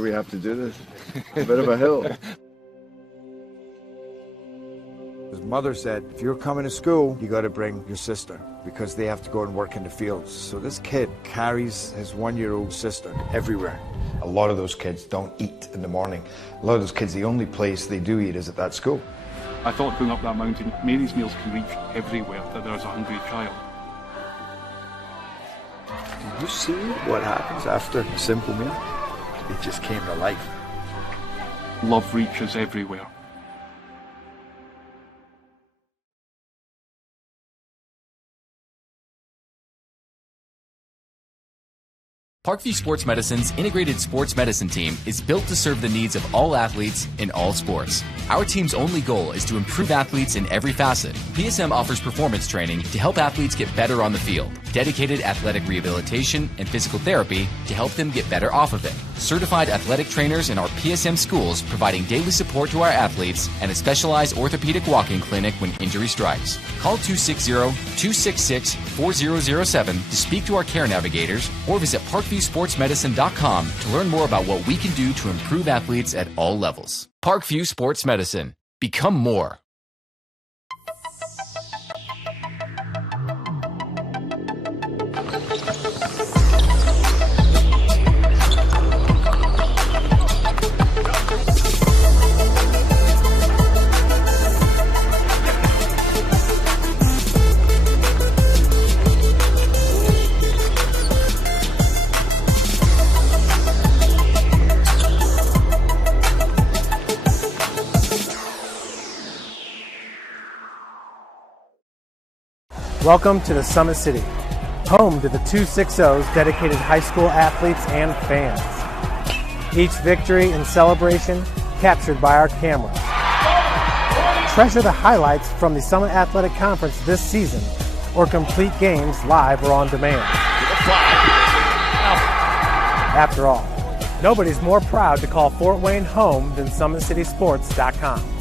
We have to do this. A bit of a hill. His mother said, if you're coming to school, you got to bring your sister because they have to go and work in the fields. So this kid carries his 1-year-old sister everywhere. A lot of those kids don't eat in the morning. A lot of those kids, the only place they do eat is at that school. I thought going up that mountain, Mary's meals can reach everywhere, that there's a hungry child. Did you see what happens after a simple meal? It just came to life. Love reaches everywhere. Parkview Sports Medicine's integrated sports medicine team is built to serve the needs of all athletes in all sports. Our team's only goal is to improve athletes in every facet. PSM offers performance training to help athletes get better on the field, dedicated athletic rehabilitation and physical therapy to help them get better off of it, certified athletic trainers in our PSM schools providing daily support to our athletes, and a specialized orthopedic walk-in clinic when injury strikes. Call 260-266-4007 to speak to our care navigators or visit ParkviewSportsMedicine.com to learn more about what we can do to improve athletes at all levels. Parkview Sports Medicine. Become more. Welcome to the Summit City, home to the 260's dedicated high school athletes and fans. Each victory and celebration captured by our camera. Treasure the highlights from the Summit Athletic Conference this season, or complete games live or on demand. After all, nobody's more proud to call Fort Wayne home than SummitCitySports.com.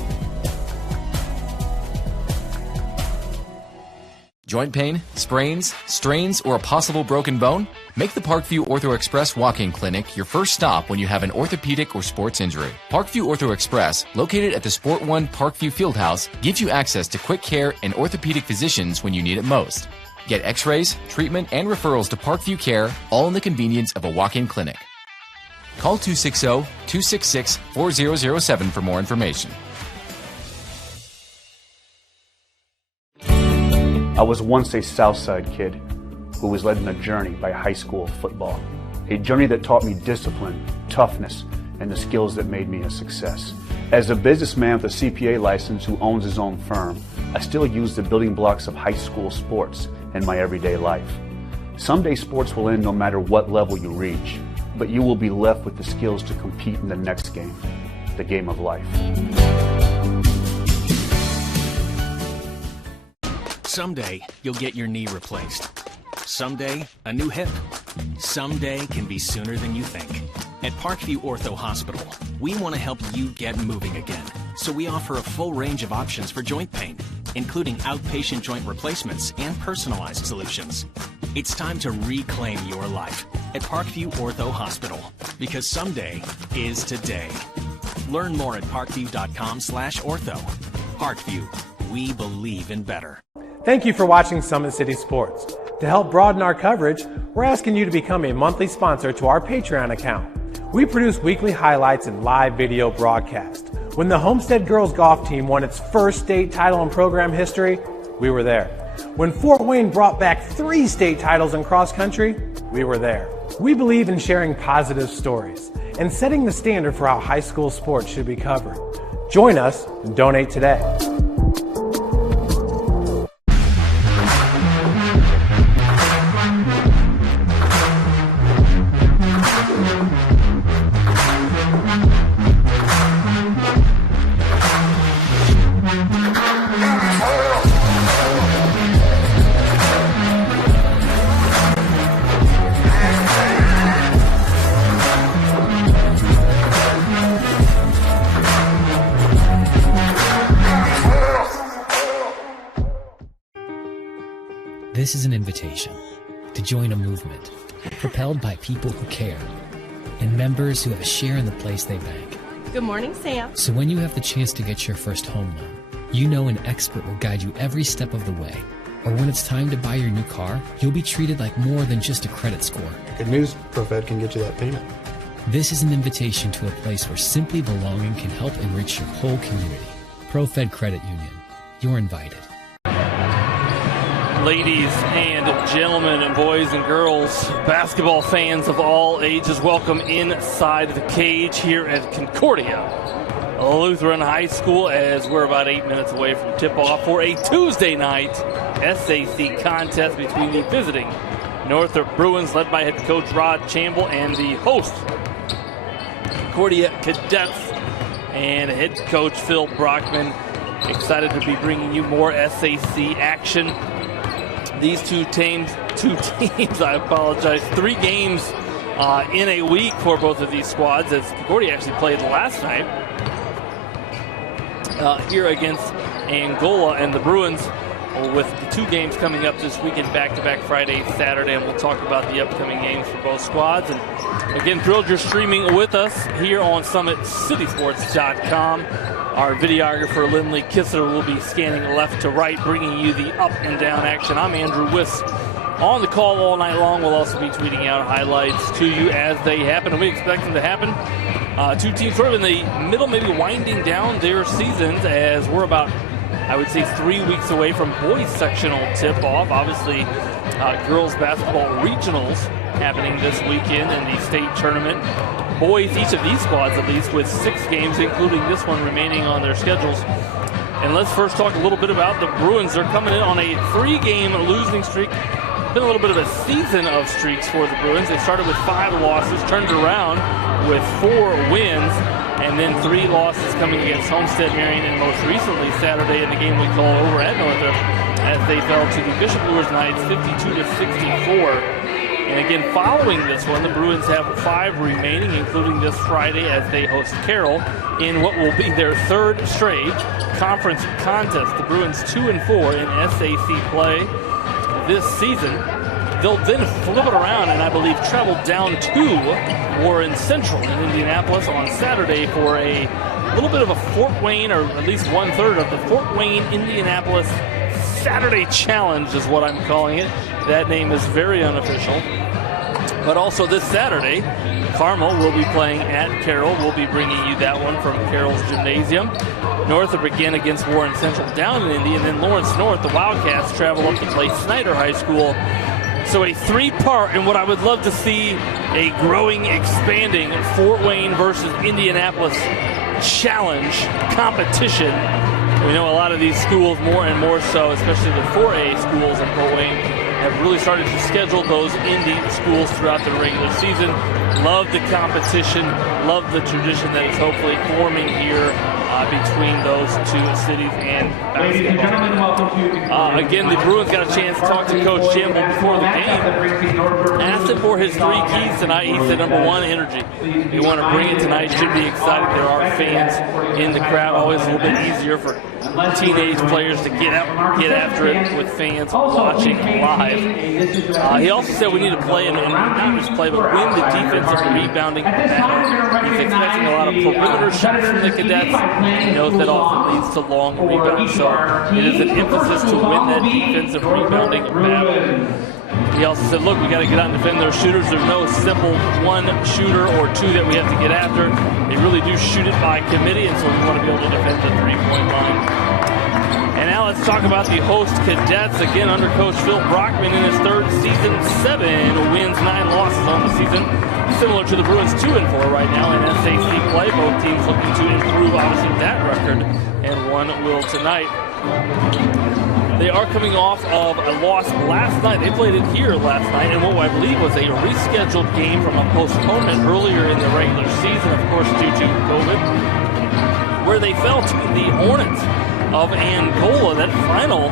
Joint pain, sprains, strains, or a possible broken bone? Make the Parkview Ortho Express walk-in clinic your first stop when you have an orthopedic or sports injury. Parkview Ortho Express, located at the Sport One Parkview Fieldhouse, gives you access to quick care and orthopedic physicians when you need it most. Get x-rays, treatment, and referrals to Parkview Care, all in the convenience of a walk-in clinic. Call 260-266-4007 for more information. I was once a Southside kid who was led on a journey by high school football. A journey that taught me discipline, toughness, and the skills that made me a success. As a businessman with a CPA license who owns his own firm, I still use the building blocks of high school sports in my everyday life. Someday sports will end no matter what level you reach, but you will be left with the skills to compete in the next game, the game of life. Someday, you'll get your knee replaced. Someday, a new hip. Someday can be sooner than you think. At Parkview Ortho Hospital, we want to help you get moving again. So we offer a full range of options for joint pain, including outpatient joint replacements and personalized solutions. It's time to reclaim your life at Parkview Ortho Hospital, because someday is today. Learn more at parkview.com/ortho. Parkview, we believe in better. Thank you for watching Summit City Sports. To help broaden our coverage, we're asking you to become a monthly sponsor to our Patreon account. We produce weekly highlights and live video broadcast. When the Homestead Girls Golf Team won its first state title in program history, we were there. When Fort Wayne brought back 3 state titles in cross country, we were there. We believe in sharing positive stories and setting the standard for how high school sports should be covered. Join us and donate today. This is an invitation to join a movement propelled by people who care. and members who have a share in the place they bank. Good morning, Sam. So when you have the chance to get your first home loan, you know an expert will guide you every step of the way. Or when it's time to buy your new car, you'll be treated like more than just a credit score. Good news, ProFed can get you that payment. This is an invitation to a place where simply belonging can help enrich your whole community. ProFed Credit Union. You're invited. Ladies and gentlemen, and boys and girls, basketball fans of all ages, welcome inside the cage here at Concordia Lutheran High School, as we're about 8 minutes away from tip-off for a Tuesday night SAC contest between the visiting Northrop Bruins, led by head coach Rod Chamble, and the host Concordia Cadets and head coach Phil Brockman. Excited to be bringing you more SAC action. These two teams, I apologize, 3 games in a week for both of these squads, as Concordia actually played last night here against Angola, and the Bruins with the 2 games coming up this weekend, back-to-back Friday, Saturday, and we'll talk about the upcoming games for both squads. And again, thrilled you're streaming with us here on SummitCitySports.com. Our videographer, Lindley Kissler, will be scanning left to right, bringing you the up and down action. I'm Andrew Wiss, on the call all night long. We'll also be tweeting out highlights to you as they happen, and we expect them to happen. 2 teams sort of in the middle, maybe winding down their seasons, as we're about, I would say, 3 weeks away from boys sectional tip-off. Obviously, girls basketball regionals happening this weekend in the state tournament. Boys, each of these squads at least, with 6 games, including this one remaining on their schedules. And let's first talk a little bit about the Bruins. They're coming in on a 3-game losing streak. Been a little bit of a season of streaks for the Bruins. They started with 5 losses, turned around with 4 wins, and then 3 losses coming against Homestead Marion, and most recently Saturday in the game we call over at Northrop, as they fell to the Bishop Brewers Knights 52-64. And again, following this one, the Bruins have 5 remaining, including this Friday as they host Carroll in what will be their 3rd straight conference contest. The Bruins 2-4 in SAC play this season. They'll then flip it around and I believe travel down to Warren Central in Indianapolis on Saturday for a little bit of a Fort Wayne, or at least 1/3 of the Fort Wayne Indianapolis Saturday Challenge is what I'm calling it. That name is very unofficial. But also this Saturday, Carmel will be playing at Carroll. We'll be bringing you that one from Carroll's Gymnasium. Northrop again against Warren Central down in Indy, and then Lawrence North, the Wildcats, travel up to play Snyder High School. So a 3-part, and what I would love to see, a growing, expanding Fort Wayne versus Indianapolis challenge competition. We know a lot of these schools, more and more so, especially the 4A schools in Fort Wayne, have really started to schedule those Indy schools throughout the regular season. Love the competition, love the tradition that is hopefully forming here between those 2 cities and basketball. Again, the Bruins got a chance to talk to Coach Chamble before the game. Asked him for his 3 keys tonight. He said, number 1, energy. They want to bring it tonight. Should be excited. There are fans in the crowd. Always a little bit easier for teenage players to get after it with fans watching live. He also said we need to play, and not just play, but win the defensive rebounding battle. He's expecting a lot of perimeter shots from the Cadets. He knows that often leads to long rebounds, so it is an emphasis to win that defensive rebounding battle. He also said, look, we got to get out and defend those shooters. There's no simple 1 shooter or 2 that we have to get after. They really do shoot it by committee, and so we want to be able to defend the 3-point line. And now let's talk about the host Cadets. Again, under Coach Phil Brockman in his 3rd season, 7 wins, 9 losses on the season. Similar to the Bruins 2-4 right now in SAC play. Both teams looking to improve, obviously, that record, and one will tonight. They are coming off of a loss last night. They played it here last night in what I believe was a rescheduled game from a postponement earlier in the regular season, of course, due to COVID, where they fell to the Hornets of Angola. That final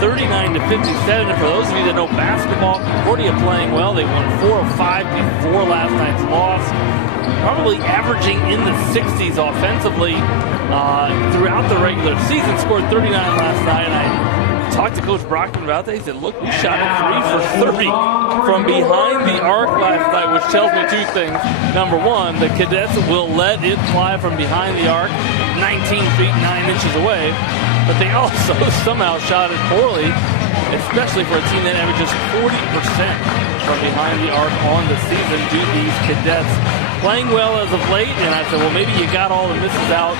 39-57. And for those of you that know basketball, Concordia playing well. They won 4 of 5 before last night's loss. Probably averaging in the 60s offensively throughout the regular season. Scored 39 last night. And I talked to Coach Brockman about that. He said, look, we shot a 3 for 30 from behind the arc last night, which tells me two things. Number one, the Cadets will let it fly from behind the arc 19 feet 9 inches away, but they also somehow shot it poorly, especially for a team that averages 40% from behind the arc on the season. Do these Cadets playing well as of late? And I said, well, maybe you got all the misses out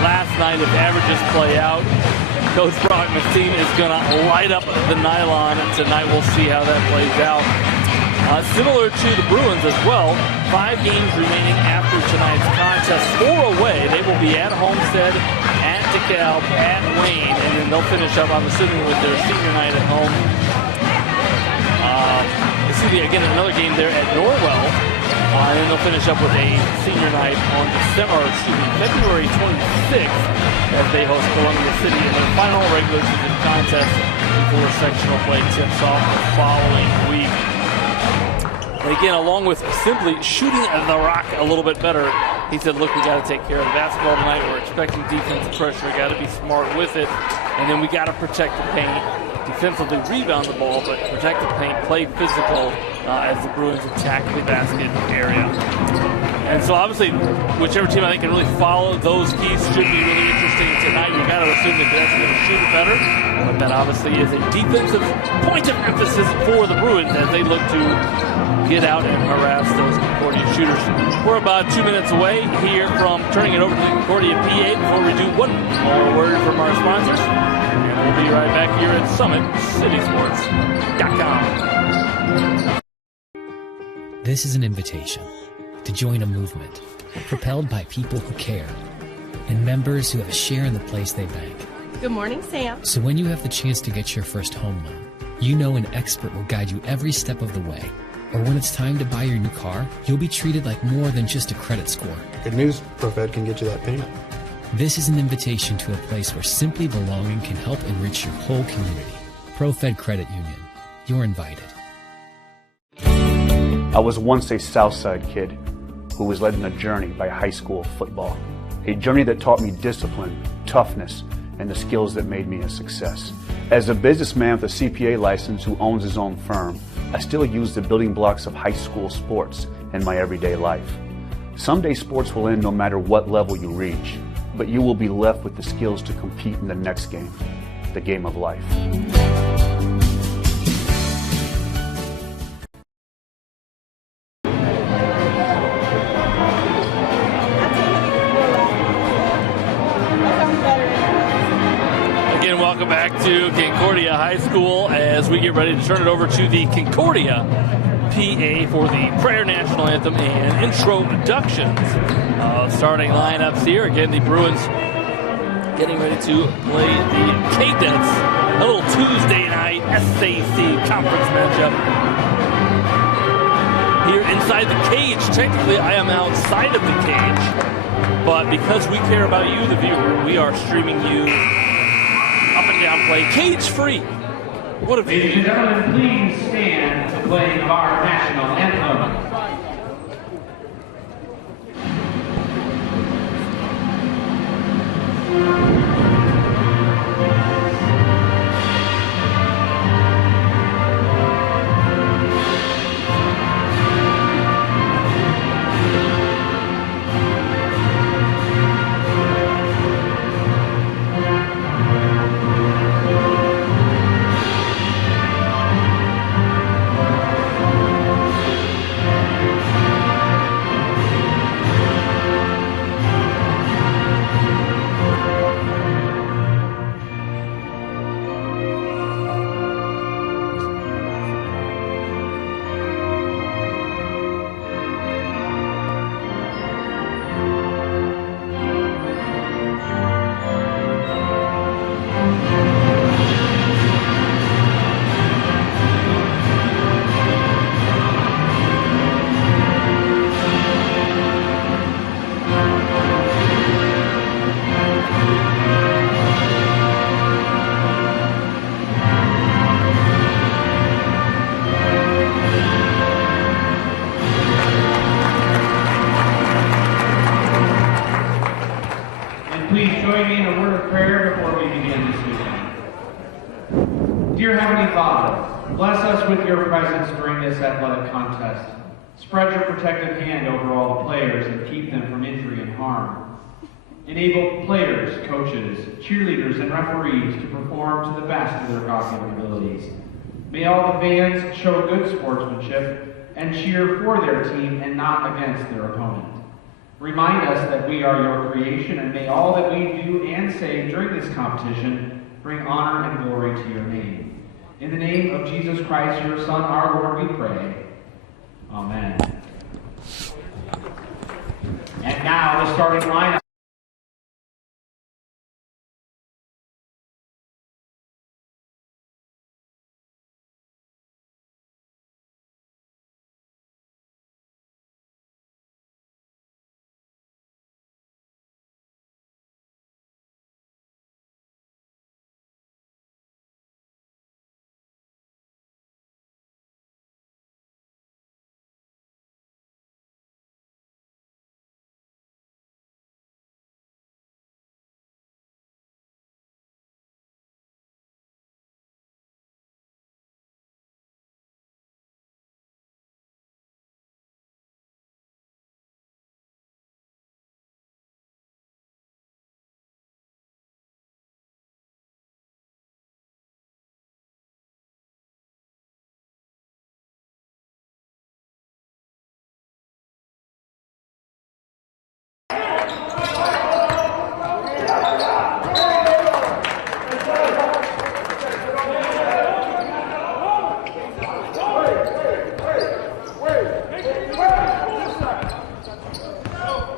last night if averages play out. Coach Brockman's team is going to light up the nylon, and tonight we'll see how that plays out. Similar to the Bruins as well, 5 games remaining after tonight's contest. 4 away. They will be at Homestead, at DeKalb, at Wayne, and then they'll finish up, I'm assuming, with their senior night at home. Again, another game there at Norwell, and then they'll finish up with a senior night on February 26th as they host Columbia City in their final regular season contest before sectional play tips off the following week. And again, along with simply shooting the rock a little bit better, he said, look, we got to take care of the basketball tonight. We're expecting defensive pressure. We got to be smart with it. And then we got to protect the paint, defensively rebound the ball, but protect the paint, play physical as the Bruins attack the basket area. And so obviously, whichever team I think can really follow those keys should be really interesting tonight. We've got to assume the Cadets are going to shoot it better, but that obviously is a defensive point of emphasis for the Bruins as they look to get out and harass those Concordia shooters. We're about 2 minutes away here from turning it over to the Concordia PA before we do one more word from our sponsors. And we'll be right back here at SummitCitySports.com. This is an invitation to join a movement propelled by people who care and members who have a share in the place they bank. Good morning, Sam. So when you have the chance to get your first home loan, you know an expert will guide you every step of the way. Or when it's time to buy your new car, you'll be treated like more than just a credit score. Good news, ProFed can get you that payment. This is an invitation to a place where simply belonging can help enrich your whole community. ProFed Credit Union. You're invited. I was once a Southside kid who was led on a journey by high school football. A journey that taught me discipline, toughness, and the skills that made me a success. As a businessman with a CPA license who owns his own firm, I still use the building blocks of high school sports in my everyday life. Someday sports will end no matter what level you reach, but you will be left with the skills to compete in the next game, the game of life. Again, welcome back to Concordia High School as we get ready to turn it over to the Concordia PA for the prayer national anthem and introductions. Starting lineups here. Again, the Bruins getting ready to play the Cadets. A little Tuesday night SAC conference matchup. Here inside the cage. Technically, I am outside of the cage, but because we care about you, the viewer, we are streaming you up and down play, cage free. What a view. Ladies and gentlemen, please stand to play our national anthem. Please join me in a word of prayer before we begin this weekend. Dear Heavenly Father, bless us with your presence during this athletic contest. Spread your protective hand over all the players and keep them from injury and harm. Enable players, coaches, cheerleaders, and referees to perform to the best of their God-given abilities. May all the fans show good sportsmanship and cheer for their team and not against their opponent. Remind us that we are your creation, and may all that we do and say during this competition bring honor and glory to your name. In the name of Jesus Christ, your Son, our Lord, we pray. Amen. And now the starting lineup.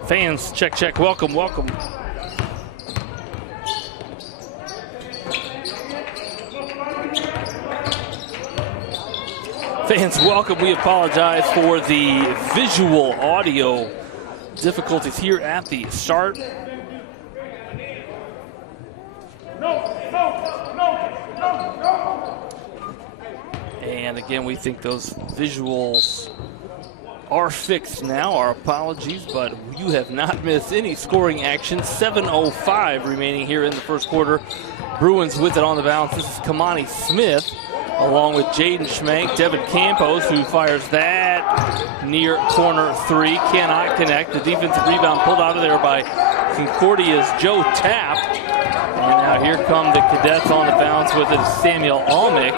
Fans, check, check, welcome, welcome. Fans, welcome. We apologize for the visual audio difficulties here at the start. And again, we think those visuals are fixed now. Our apologies, but you have not missed any scoring action. 7:05 remaining here in the first quarter. Bruins with it on the bounce. This is Kamani Smith along with Jaden Schmank. Devin Campos, who fires that near corner three, cannot connect. The defensive rebound pulled out of there by Concordia's Joe Tapp. And now here come the Cadets on the bounce with it. Samuel Almick,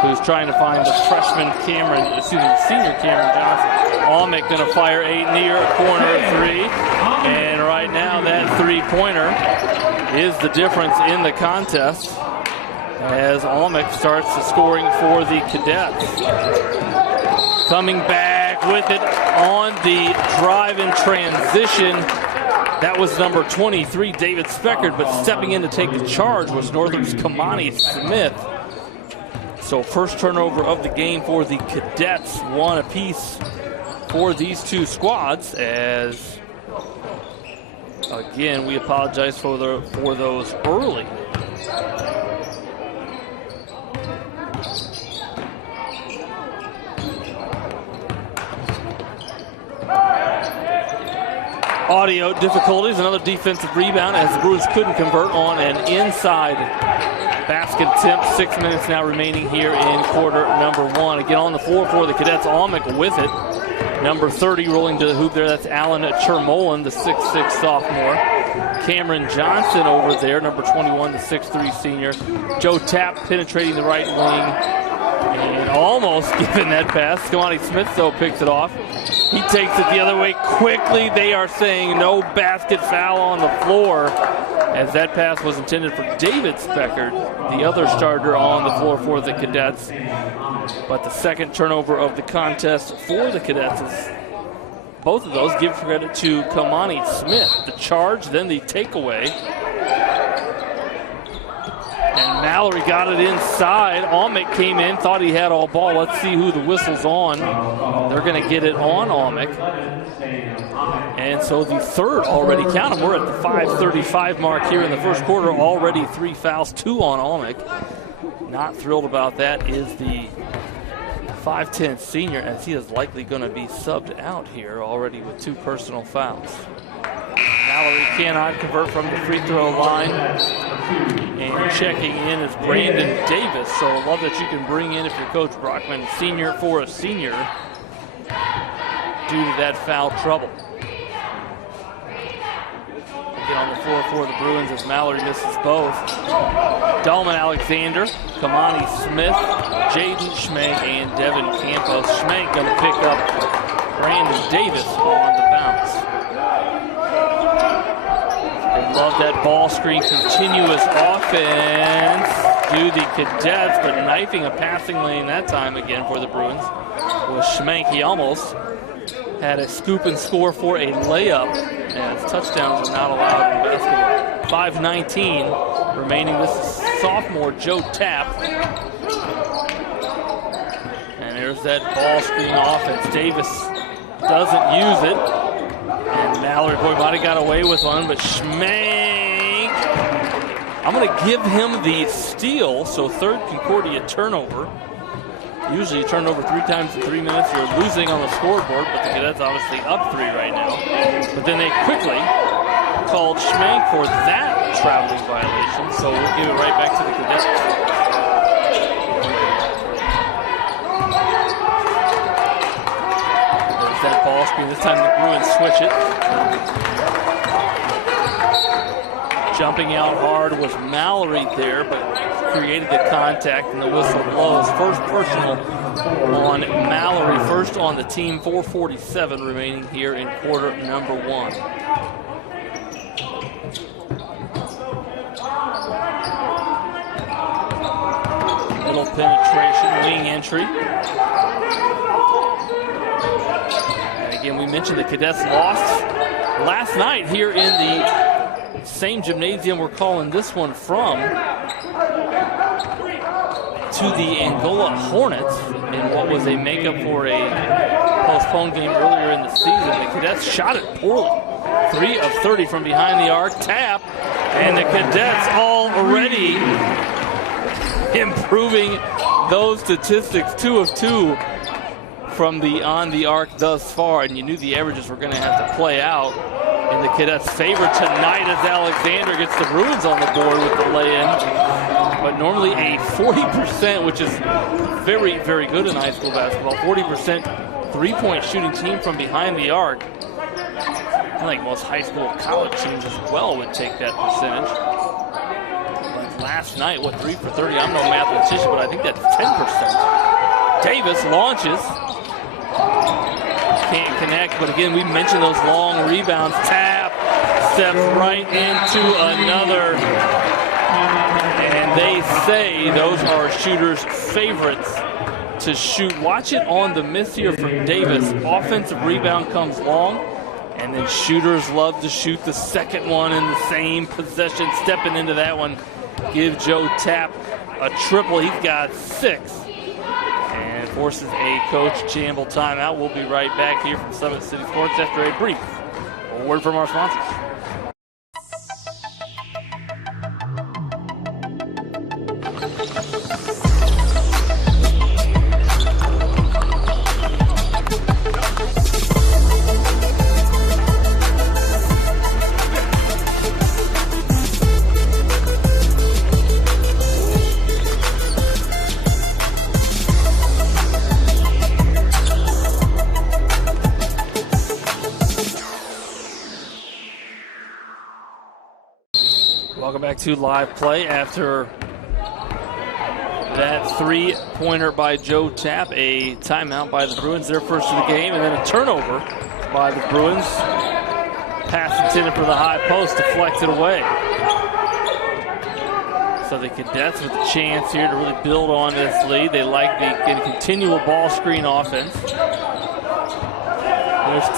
who's trying to find the senior Cameron Johnson. Almick gonna fire a near corner three. And right now that three-pointer is the difference in the contest as Almick starts the scoring for the Cadets. Coming back with it on the drive and transition. That was number 23, David Speckard, but stepping in to take the charge was Northrop's Kamani Smith. So first turnover of the game for the Cadets, one apiece for these two squads. As again, we apologize for those early. Audio difficulties, another defensive rebound as the Bruins couldn't convert on an inside basket attempt. 6 minutes now remaining here in quarter number one. Again on the floor for the Cadets, Almick with it. Number 30 rolling to the hoop there, that's Alan Chermolin, the 6'6 sophomore. Cameron Johnson over there, number 21, the 6'3 senior. Joe Tapp penetrating the right wing and almost giving that pass. Kamani Smith, though, picks it off. He takes it the other way quickly. They are saying no basket foul on the floor as that pass was intended for David Speckard, the other starter on the floor for the Cadets. But the second turnover of the contest for the Cadets is both of those give credit to Kamani Smith. The charge, then the takeaway. And Mallory got it inside. Almick came in, thought he had all ball. Let's see who the whistle's on. They're going to get it on Almick. And so the third already counted. We're at the 5:35 mark here in the first quarter. Already 3 fouls, 2 on Almick. Not thrilled about that is the 5'10 senior, as he is likely going to be subbed out here already with 2 personal fouls. Mallory cannot convert from the free throw line. And checking in is Brandon Davis. So I love that you can bring in, if you're Coach Brockman, senior for a senior, due to that foul trouble. Get on the floor for the Bruins as Mallory misses both. Dalman Alexander, Kamani Smith, Jaden Schmenk, and Devin Campos. Schmenk going to pick up Brandon Davis on the bounce. They love that ball screen, continuous offense. Do the Cadets, but knifing a passing lane that time again for the Bruins was Schmenk. He almost had a scoop and score for a layup, as touchdowns are not allowed in basketball. 5:19 remaining. This is sophomore Joe Tapp. And there's that ball screen offense. Davis doesn't use it. And Mallory, boy, might have got away with one, but Schmenk, I'm going to give him the steal. So third Concordia turnover. Usually you turn over 3 times in 3 minutes, you're losing on the scoreboard, but the Cadets obviously up 3 right now. But then they quickly called Schmenk for that traveling violation, so we'll give it right back to the Cadets. There's that ball screen. This time the Bruins switch it. Jumping out hard was Mallory there, but created the contact, and the whistle blows. First personal on Mallory, first on the team. 4:47 remaining here in quarter number 1. Little penetration, wing entry. And again, we mentioned the Cadets lost last night here in the same gymnasium we're calling this one from, to the Angola Hornets in what was a makeup for a postponed game earlier in the season. The Cadets shot it poorly. 3 of 30 from behind the arc. Tap, and the Cadets already improving those statistics. 2 of 2 from on the arc thus far, and you knew the averages were going to have to play out in the Cadets' favor tonight as Alexander gets the Bruins on the board with the lay-in. But normally a 40%, which is very, very good in high school basketball, 40% three-point shooting team from behind the arc. I think most high school college teams as well would take that percentage. But last night, 3 for 30? I'm no mathematician, but I think that's 10%. Davis launches. Can't connect, but again, we mentioned those long rebounds. Tap, steps right into another. And they say those are shooters' favorites to shoot. Watch it on the miss here from Davis. Offensive rebound comes long, and then shooters love to shoot the second one in the same possession. Stepping into that one, give Joe Tapp a triple. He's got 6. And forces a Coach Chamble timeout. We'll be right back here from Summit City Sports after a brief word from our sponsors. Welcome back to live play after that 3-pointer by Joe Tapp. A timeout by the Bruins, their first of the game, and then a turnover by the Bruins. Pass intended for the high post, deflected away. So the Cadets with a chance here to really build on this lead. They like the continual ball screen offense. There's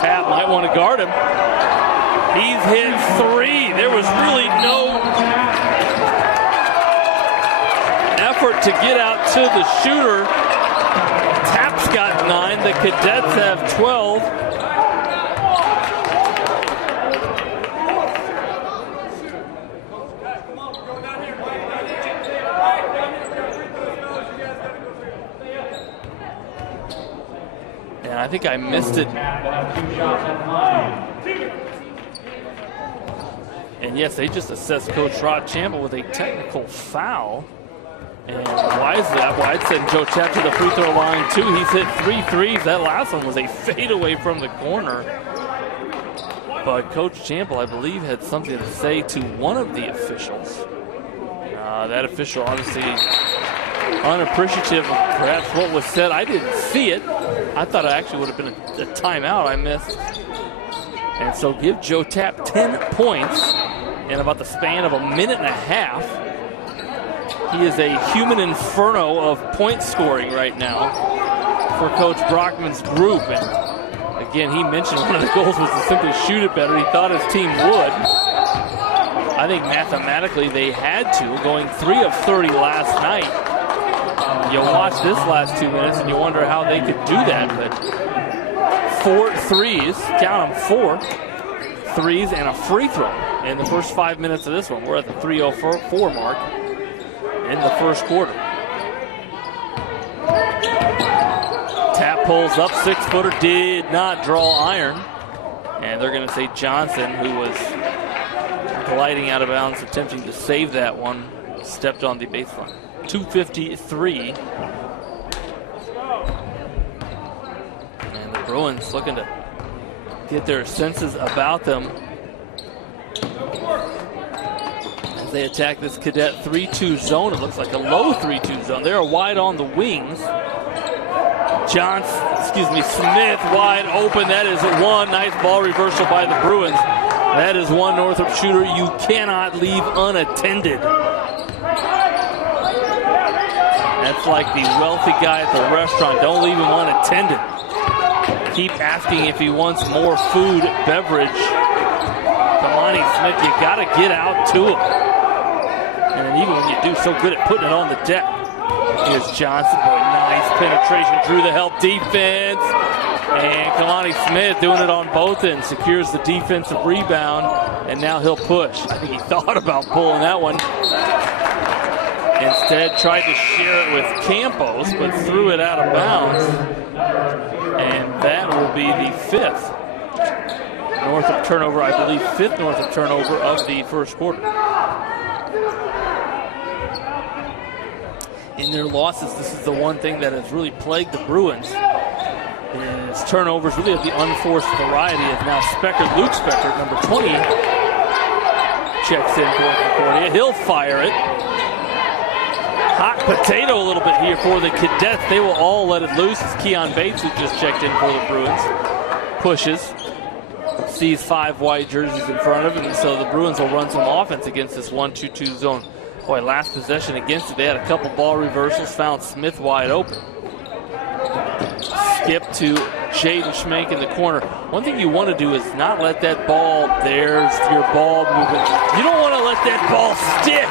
Tapp, might want to guard him. He's hit 3. There was really no effort to get out to the shooter. Tapp's got 9. The Cadets have 12. And I think I missed it. And yes, they just assessed Coach Rod Chample with a technical foul. And why is that? Well, I'd send Joe Tapp to the free throw line too. He's hit 3 threes. That last one was a fadeaway from the corner. But Coach Chample, I believe, had something to say to one of the officials. That official obviously unappreciative of perhaps what was said. I didn't see it. I thought it actually would have been a timeout I missed. And so give Joe Tapp 10 points in about the span of a minute and a half. He is a human inferno of point scoring right now for Coach Brockman's group. And again, he mentioned one of the goals was to simply shoot it better. He thought his team would. I think mathematically they had to, going 3 of 30 last night. You watch this last 2 minutes and you wonder how they could do that, but 4 threes, count them, 4 threes and a free throw in the first 5 minutes of this one. We're at the 3:04 mark in the first quarter. Tap pulls up, 6-footer, did not draw iron. And they're going to say Johnson, who was gliding out of bounds, attempting to save that one, stepped on the baseline. 2:53. And the Bruins looking to get their senses about them as they attack this cadet 3-2 zone. It looks like a low 3-2 zone. They are wide on the wings. Smith wide open. That is one. Nice ball reversal by the Bruins. That is one Northrop shooter you cannot leave unattended. That's like the wealthy guy at the restaurant. Don't leave him unattended. Keep asking if he wants more food, beverage. Kamani Smith, you got to get out to him. And then even when you do, so good at putting it on the deck. Here's Johnson. Boy, nice penetration. Drew the help defense. And Kamani Smith doing it on both ends. Secures the defensive rebound. And now he'll push. I think he thought about pulling that one. Instead, tried to share it with Campos, but threw it out of bounds. And that will be the 5th Northrop turnover, I believe 5th Northrop turnover of the first quarter. In their losses, this is the one thing that has really plagued the Bruins. Is turnovers really of the unforced variety. As now Luke Speckert, number 20, checks in for Concordia. He'll fire it. Hot potato a little bit here for the Cadets. They will all let it loose. It's Keon Bates who just checked in for the Bruins. Pushes. Sees 5 white jerseys in front of him, and so the Bruins will run some offense against this 1-2-2 zone. Boy, last possession against it, they had a couple ball reversals, found Smith wide open. Skip to Jaden Schmank in the corner. One thing you want to do is not let that ball, there's your ball movement. You don't want to let that ball stick,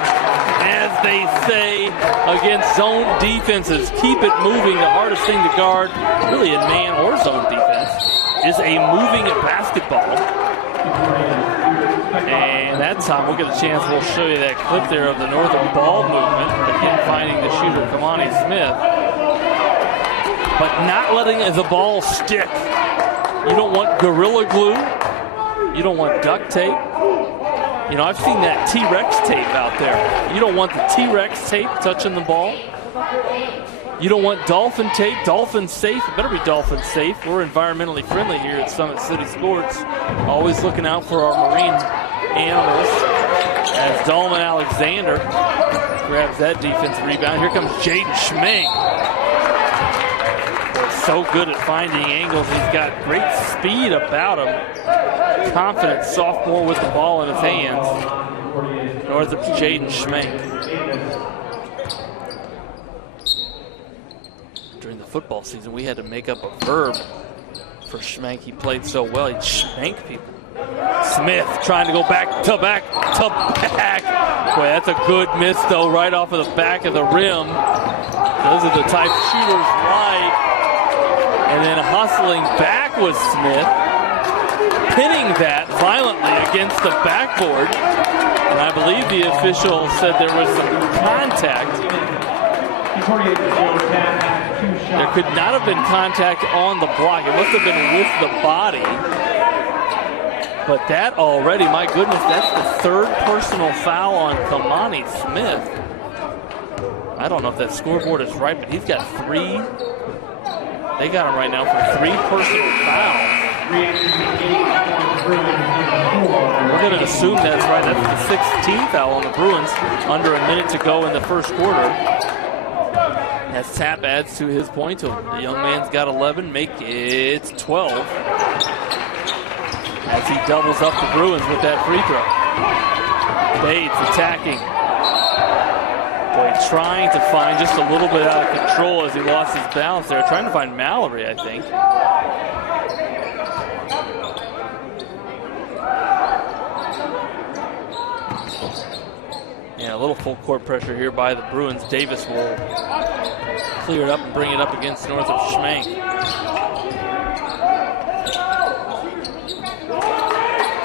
as they say, against zone defenses. Keep it moving. The hardest thing to guard, really in man or zone defense, is a moving basketball. And that time we'll get a chance, we'll show you that clip there of the Northern ball movement. Again, finding the shooter, Kamani Smith. But not letting the ball stick. You don't want Gorilla Glue. You don't want duct tape. You know, I've seen that T-Rex tape out there. You don't want the T-Rex tape touching the ball. You don't want dolphin tape. Dolphin safe. It better be dolphin safe. We're environmentally friendly here at Summit City Sports. Always looking out for our marine animals. As Dolman Alexander grabs that defensive rebound. Here comes Jaden Schmank. So good at finding angles. He's got great speed about him. Confident sophomore with the ball in his hands. Northrop's Jaden Schmank. During the football season, we had to make up a verb for Schmank. He played so well, he'd schmank people. Smith trying to go back to back to back. Boy, that's a good miss, though, right off of the back of the rim. Those are the type of shooters right. And then hustling back was Smith, pinning that violently against the backboard. And I believe the official said there was some contact. There could not have been contact on the block. It must have been with the body. But that already, my goodness, that's the third personal foul on Kamani Smith. I don't know if that scoreboard is right, but he's got 3. They got him right now for 3 personal fouls. We're going to assume that's right. That's the 16th foul on the Bruins under a minute to go in the first quarter. As Tapp adds to his point total. The young man's got 11, make it 12. As he doubles up the Bruins with that free throw. Bates attacking. Boy, trying to find just a little bit out of control as he lost his balance there. Trying to find Mallory, I think. Yeah, a little full court pressure here by the Bruins. Davis will clear it up and bring it up against Northrop Schmank.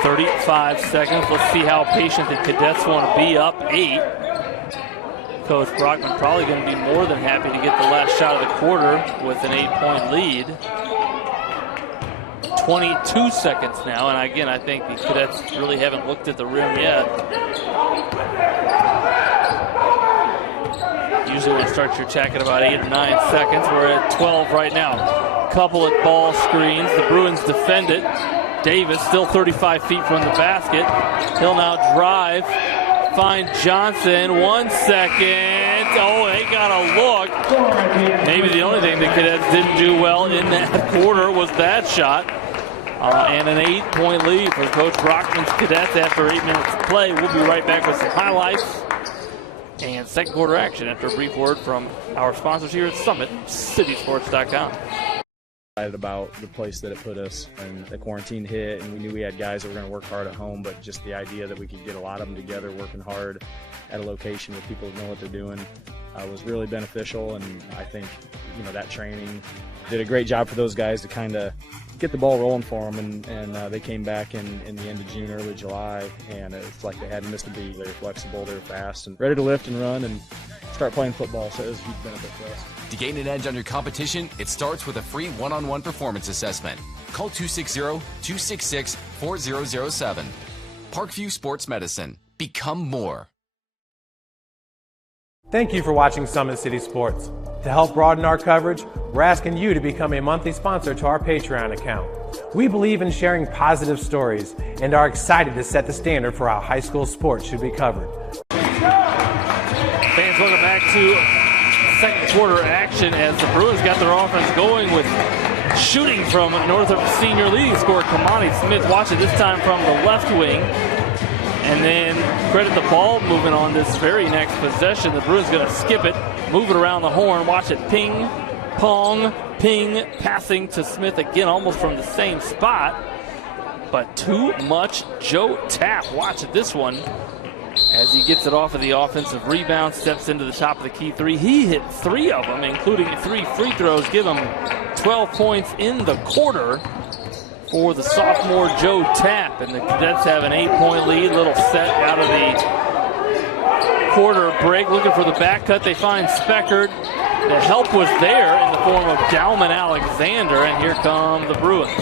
35 seconds. Let's see how patient the Cadets want to be. Up 8. Coach Brockman probably going to be more than happy to get the last shot of the quarter with an 8-point lead. 22 seconds now, and again, I think the Cadets really haven't looked at the rim yet. Usually when it starts, you're checking about 8 or 9 seconds. We're at 12 right now. Couple of ball screens. The Bruins defend it. Davis still 35 feet from the basket. He'll now drive. Find Johnson. 1 second. Oh, they got a look. Maybe the only thing the Cadets didn't do well in that quarter was that shot. And an 8-point lead for Coach Brockman's Cadets after 8 minutes of play. We'll be right back with some highlights and second quarter action after a brief word from our sponsors here at SummitCitySports.com. Excited about the place that it put us, and the quarantine hit, and we knew we had guys that were going to work hard at home, but just the idea that we could get a lot of them together working hard at a location where people know what they're doing was really beneficial. And I think, you know, that training did a great job for those guys to kind of get the ball rolling for them, and they came back in the end of June, early July, and it's like they hadn't missed a beat. They were flexible, they were fast, and ready to lift and run and start playing football, so it was a huge benefit for us. To gain an edge on your competition, it starts with a free one-on-one performance assessment. Call 260-266-4007. Parkview Sports Medicine. Become more. Thank you for watching Summit City Sports. To help broaden our coverage, we're asking you to become a monthly sponsor to our Patreon account. We believe in sharing positive stories and are excited to set the standard for how high school sports should be covered. Fans, welcome back to second quarter action as the Bruins got their offense going with shooting from Northrop senior leading scorer Kamani Smith. Watch it this time from the left wing. And then credit the ball movement on this very next possession. The Bruins going to skip it, move it around the horn. Watch it ping, pong, ping, passing to Smith again almost from the same spot. But too much Joe Tapp. Watch it this one. As he gets it off of the offensive rebound, steps into the top of the key 3. He hit 3 of them, including 3 free throws, give him 12 points in the quarter for the sophomore Joe Tapp. And the Cadets have an 8-point lead. Little set out of the quarter break, looking for the back cut. They find Speckard. The help was there in the form of Dalman Alexander, and here come the Bruins.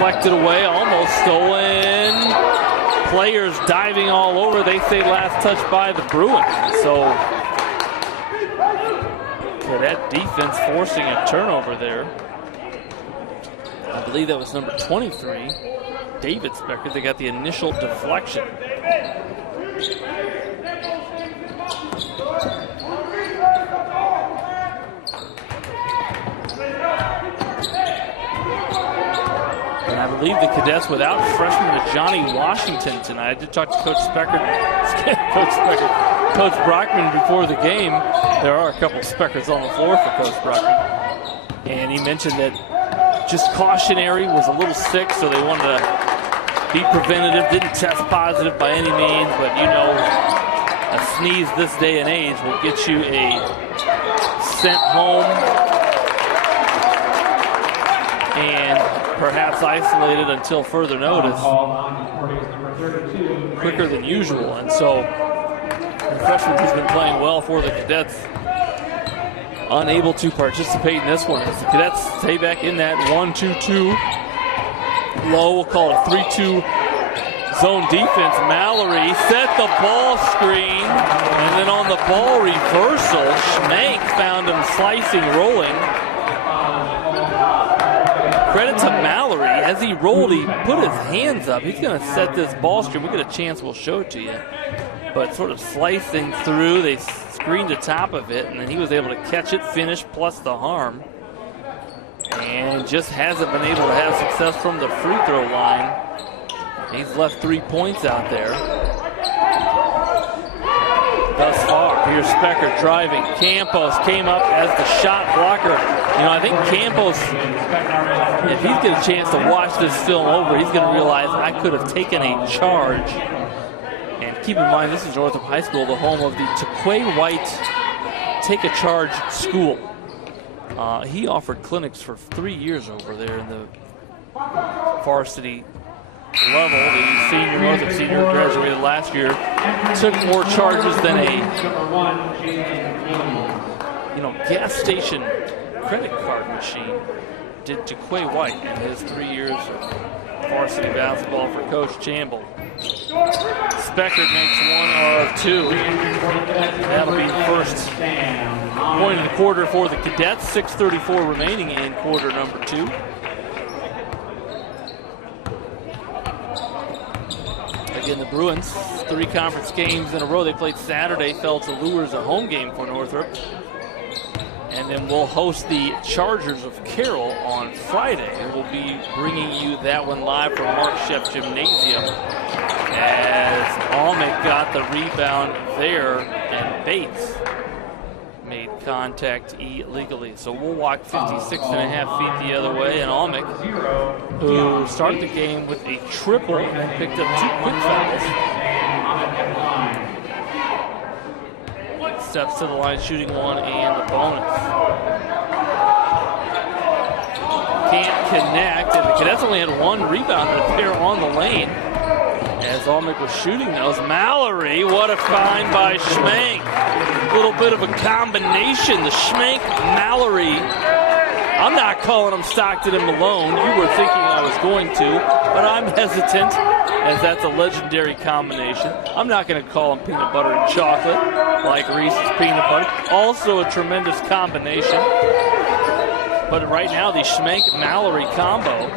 Deflected away, almost stolen. Players diving all over. They say last touch by the Bruins. So Cadet defense forcing a turnover there. I believe that was number 23, David Speckard. They got the initial deflection. And I believe the Cadets without freshman Johnny Washington tonight. I did talk to Coach Speckard, Coach Brockman before the game. There are a couple of Speckards on the floor for Coach Brockman. And he mentioned that just cautionary, was a little sick, so they wanted to be preventative. Didn't test positive by any means, but you know, a sneeze this day and age will get you a sent home and perhaps isolated until further notice, quicker than usual. And so the freshman who's been playing well for the Cadets unable to participate in this one. As the Cadets stay back in that 1-2-2 low. We'll call it a 3-2 zone defense. Mallory set the ball screen, and then on the ball reversal, Schmank found him slicing, rolling. Credit to Mallory. As he rolled, he put his hands up. He's going to set this ball screen. We'll get a chance, we'll show it to you. But sort of slicing through, they screened the top of it, and then he was able to catch it, finish, plus the harm. And just hasn't been able to have success from the free throw line. He's left 3 points out there. Thus far, here's Specker driving. Campos came up as the shot blocker. You know, I think Campos, if he's get a chance to watch this film over, he's going to realize I could have taken a charge. And keep in mind, this is Northrop High School, the home of the Tequay White Take a Charge School. He offered clinics for 3 years over there in the varsity level. The senior, Northrop senior, graduated last year. Took more charges than a gas station credit card machine did Tequay White in his 3 years of varsity basketball for Coach Chamble. Speckert makes 1 of 2. That'll be the first point of the quarter for the Cadets. 6:34 remaining in quarter number 2. Again, the Bruins, 3 conference games in a row. They played Saturday, fell to Lures, a home game for Northrop. And then we'll host the Chargers of Carroll on Friday. And we'll be bringing you that one live from Mark Sheff Gymnasium. As Almick got the rebound there, and Bates made contact illegally. So we'll walk 56.5 feet the other way, and Almick, who started the game with a triple, picked up 2 quick fouls. Steps to the line, shooting 1 and the bonus. Can't connect, and the Cadets only had 1 rebound and a pair on the lane. As Almick was shooting those, Mallory, what a find by Schmank. A little bit of a combination, the Schmank-Mallory. I'm not calling him Stockton and Malone. You were thinking I was going to, but I'm hesitant, as that's a legendary combination. I'm not going to call him peanut butter and chocolate, like Reese's peanut butter. Also a tremendous combination. But right now, the Schmank-Mallory combo,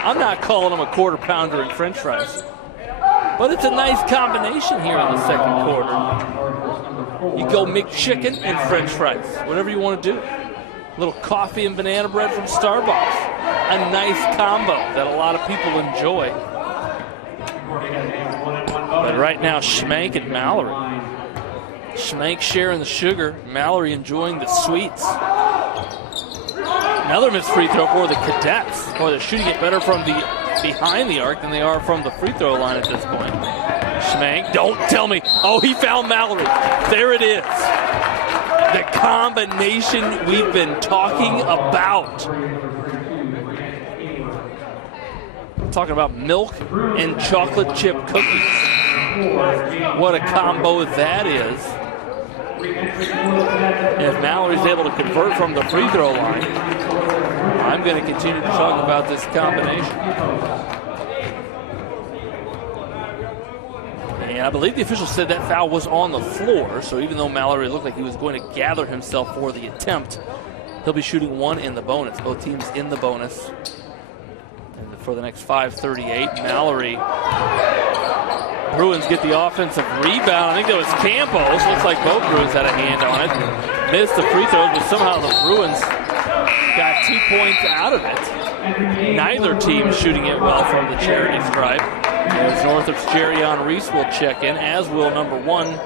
I'm not calling him a quarter pounder and french fries. But it's a nice combination here in the second quarter. You go McChicken and french fries, whatever you want to do. A little coffee and banana bread from Starbucks. A nice combo that a lot of people enjoy. But right now, Schmank and Mallory. Schmank sharing the sugar, Mallory enjoying the sweets. Another missed free throw for the Cadets. Boy, they're shooting it better from the behind the arc than they are from the free throw line at this point. Schmank, don't tell me. Oh, he found Mallory. There it is. The combination we've been talking about. Talking about milk and chocolate chip cookies. What a combo that is. And if Mallory's able to convert from the free throw line, I'm going to continue to talk about this combination. And I believe the official said that foul was on the floor, so even though Mallory looked like he was going to gather himself for the attempt, he'll be shooting 1 in the bonus. Both teams in the bonus. And for the next 5:38, Mallory. Bruins get the offensive rebound. I think that was Campos. Looks like both Bruins had a hand on it. Missed the free throws, but somehow the Bruins got 2 points out of it. Neither team is shooting it well from the charity stripe. As Northrop's Jerrion Reese will check in, as will number 1,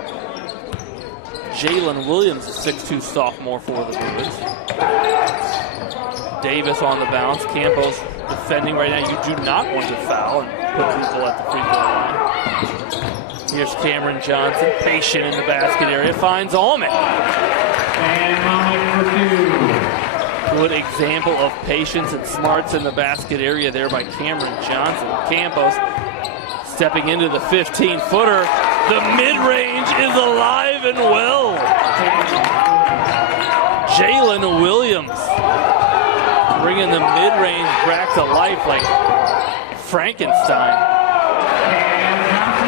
Jalen Williams, a 6'2 sophomore for the Bruins. Davis on the bounce. Campos defending right now. You do not want to foul and put people at the free throw line. Here's Cameron Johnson, patient in the basket area, finds Almick. And Almick for 2. Good example of patience and smarts in the basket area there by Cameron Johnson. Campos stepping into the 15-footer. The mid-range is alive and well. Jalen Williams bringing the mid-range back to life like Frankenstein.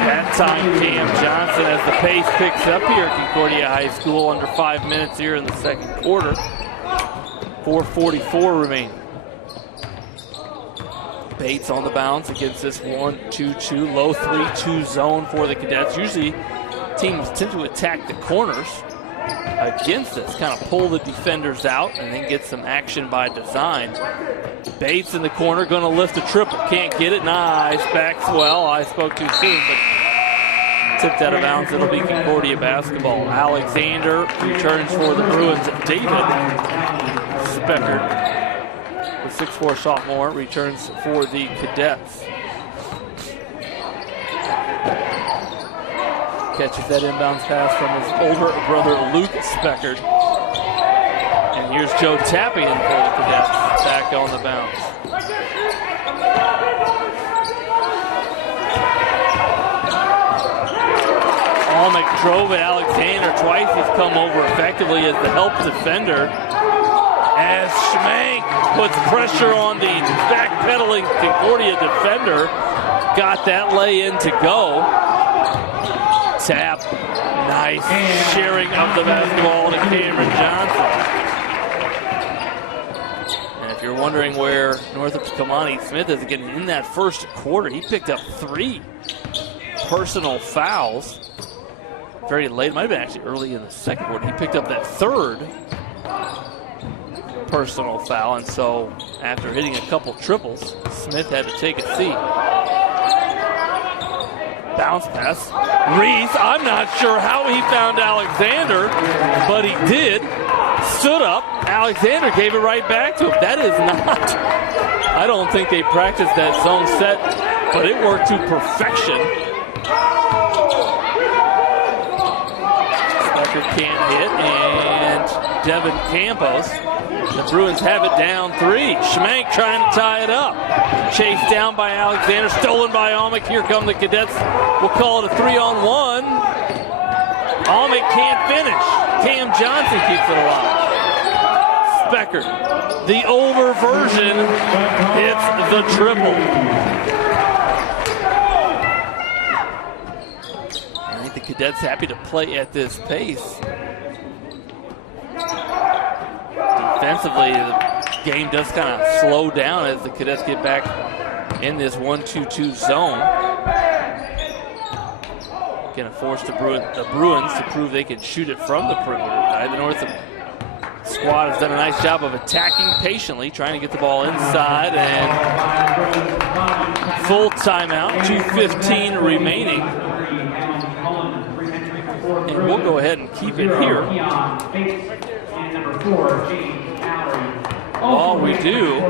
That time, Cam Johnson, as the pace picks up here at Concordia High School, under 5 minutes here in the second quarter. 4:44 remaining. Bates on the bounce against this 1-2-2, low 3-2 zone for the Cadets. Usually teams tend to attack the corners. Against this, kind of pull the defenders out and then get some action by design. Bates in the corner, going to lift a triple. Can't get it. Nice. Backs well. I spoke too soon, but tipped out of bounds. It'll be Concordia basketball. Alexander returns for the Bruins. David Speckert, the 6'4" sophomore, returns for the Cadets. Catches that inbounds pass from his older brother, Luke Speckert. And here's Joe Tappian for the Cadets, back on the bounce. Almec drove at Alexander twice. He's come over effectively as the help defender. As Schmank puts pressure on the backpedaling Concordia defender. Got that lay-in to go. Tap, nice sharing of the basketball to Cameron Johnson. And if you're wondering where Northrop's Kamani Smith is again in that first quarter, he picked up 3 personal fouls. Very late, might have been actually early in the second quarter. He picked up that 3rd personal foul, and so after hitting a couple triples, Smith had to take a seat. Bounce pass. Reese, I'm not sure how he found Alexander, but he did. Stood up. Alexander gave it right back to him. That is not, I don't think they practiced that zone set, but it worked to perfection. Speckert can't hit, and Devin Campos. The Bruins have it down 3. Schmank trying to tie it up. Chased down by Alexander, stolen by Almec. Here come the Cadets. We'll call it a 3-on-1. Almec can't finish. Cam Johnson keeps it alive. Speckert, the older version, hits the triple. I think the Cadets happy to play at this pace. Defensively, the game does kind of slow down as the Cadets get back in this 1-2-2 zone. Going to force the Bruins to prove they can shoot it from the perimeter. The Northrop squad has done a nice job of attacking patiently, trying to get the ball inside, and full timeout, 2:15 remaining. And we'll go ahead and keep it here. While we do,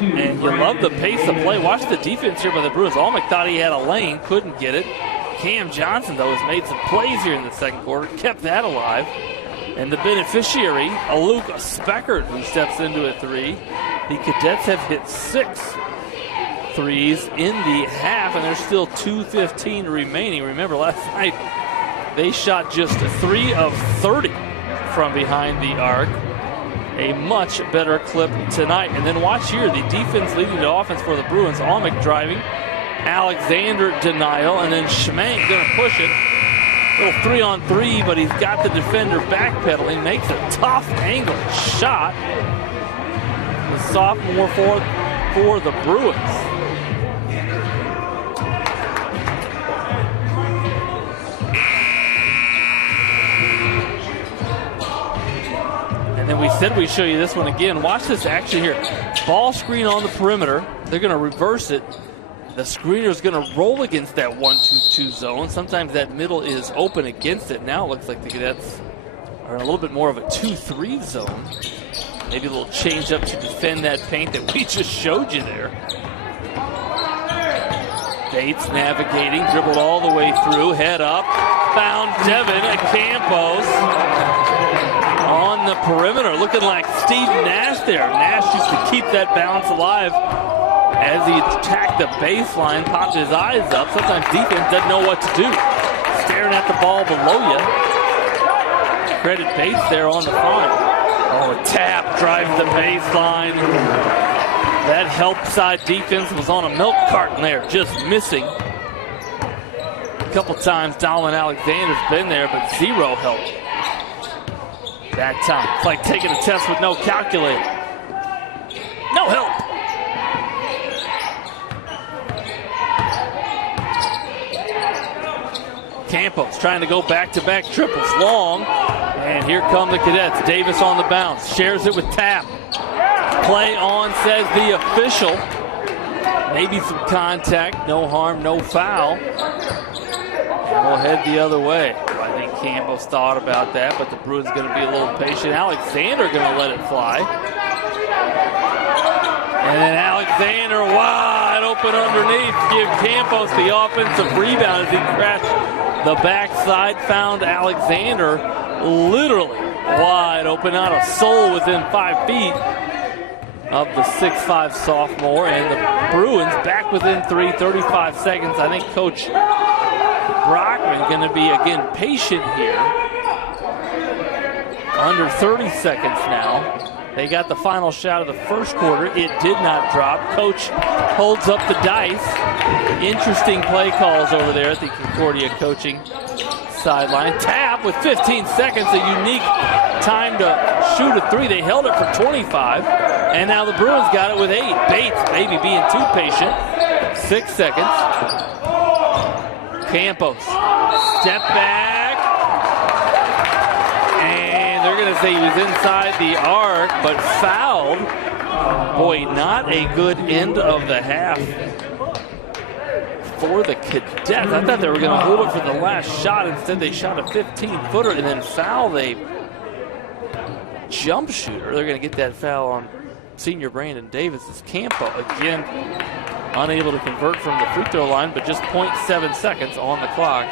and you love the pace of play. Watch the defense here by the Bruins. Almec thought he had a lane, couldn't get it. Cam Johnson, though, has made some plays here in the second quarter, kept that alive. And the beneficiary, Luke Speckert, who steps into a 3. The Cadets have hit 6 threes in the half, and there's still 2:15 remaining. Remember, last night they shot just 3 of 30 from behind the arc. A much better clip tonight. And then watch here, the defense leading to offense for the Bruins. Almec driving, Alexander denial, and then Schmank going to push it. Little 3-on-3, but he's got the defender backpedaling, makes a tough angle shot. The sophomore for the Bruins. And then we said we'd show you this one again. Watch this action here. Ball screen on the perimeter. They're going to reverse it. The screener is going to roll against that 1-2-2 zone. Sometimes that middle is open against it. Now it looks like the Cadets are in a little bit more of a 2-3 zone. Maybe a little change up to defend that paint that we just showed you there. Bates navigating, dribbled all the way through, head up, found Devin Campos on the perimeter, looking like Steve Nash there. Nash used to keep that balance alive as he attacked the baseline, popped his eyes up. Sometimes defense doesn't know what to do. Staring at the ball below you. Credit Bates there on the find. Oh, tap, drives the baseline. That help side defense was on a milk carton there, just missing. A couple times Dolan Alexander's been there, but zero help. That time, it's like taking a test with no calculator. No help. Campos trying to go back-to-back triples. Long. And here come the Cadets. Davis on the bounce. Shares it with Tapp. Play on, says the official. Maybe some contact. No harm, no foul. And we'll head the other way. I think Campos thought about that, but the Bruins going to be a little patient. Alexander going to let it fly. And then Alexander wide open underneath. Give Campos the offensive rebound as he crashed the backside. Found Alexander literally wide open. Not a soul within 5 feet of the 6'5 sophomore. And the Bruins back within 3, 35 seconds. I think Coach Brockman going to be, again, patient here. Under 30 seconds now. They got the final shot of the first quarter. It did not drop. Coach holds up the dice. Interesting play calls over there at the Concordia coaching sideline. Tap with 15 seconds, a unique time to shoot a three. They held it for 25, and now the Bruins got it with 8. Bates maybe being too patient. 6 seconds. Campos, step back. And they're going to say he was inside the arc, but fouled. Boy, not a good end of the half for the Cadets. I thought they were going to hold it for the last shot. Instead, they shot a 15-footer and then fouled a jump shooter. They're going to get that foul on senior Brandon Davis. As Campo, again, unable to convert from the free throw line, but just 0.7 seconds on the clock.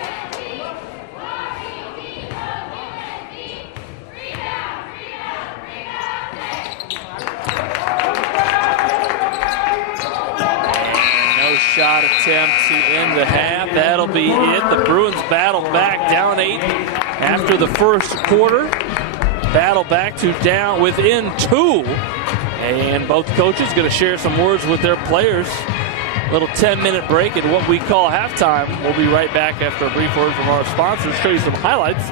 Shot attempt to end the half. That'll be it. The Bruins battle back, down 8 after the first quarter. Battle back to down within 2. And both coaches going to share some words with their players. Little 10-minute break in what we call halftime. We'll be right back after a brief word from our sponsors. Show you some highlights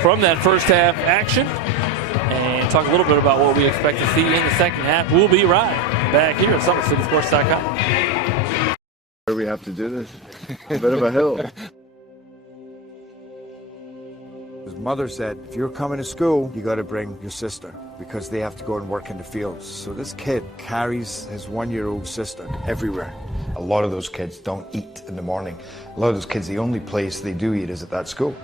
from that first half action. And talk a little bit about what we expect to see in the second half. We'll be right back here at SummitCitySports.com. We have to do this. A bit of a hill. His mother said, if you're coming to school, you got to bring your sister because they have to go and work in the fields. So this kid carries his 1-year-old sister everywhere. A lot of those kids don't eat in the morning. A lot of those kids, the only place they do eat is at that school.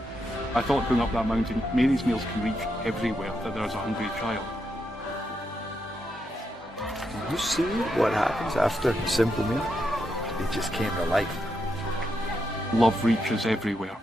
I thought going up that mountain, Mary's meals can reach everywhere that there's a hungry child. You see what happens after a simple meal? It just came to life. Love reaches everywhere.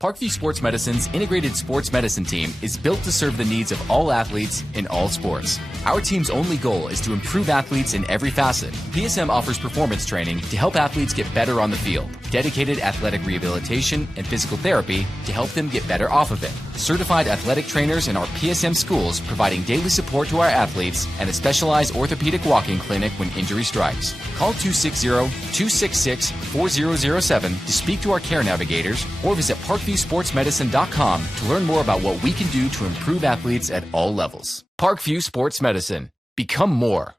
Parkview Sports Medicine's integrated sports medicine team is built to serve the needs of all athletes in all sports. Our team's only goal is to improve athletes in every facet. PSM offers performance training to help athletes get better on the field, dedicated athletic rehabilitation and physical therapy to help them get better off of it, certified athletic trainers in our PSM schools providing daily support to our athletes, and a specialized orthopedic walk-in clinic when injury strikes. Call 260-266-4007 to speak to our care navigators or visit ParkviewSportsMedicine.com to learn more about what we can do to improve athletes at all levels. Parkview Sports Medicine. Become more.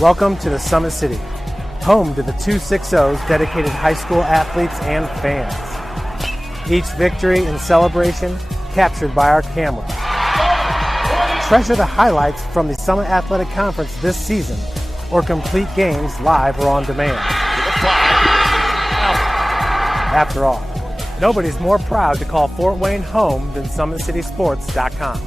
Welcome to the Summit City, home to the 260's dedicated high school athletes and fans. Each victory and celebration captured by our cameras. treasure the highlights from the Summit Athletic Conference this season, or complete games live or on demand. After all, nobody's more proud to call Fort Wayne home than SummitCitySports.com.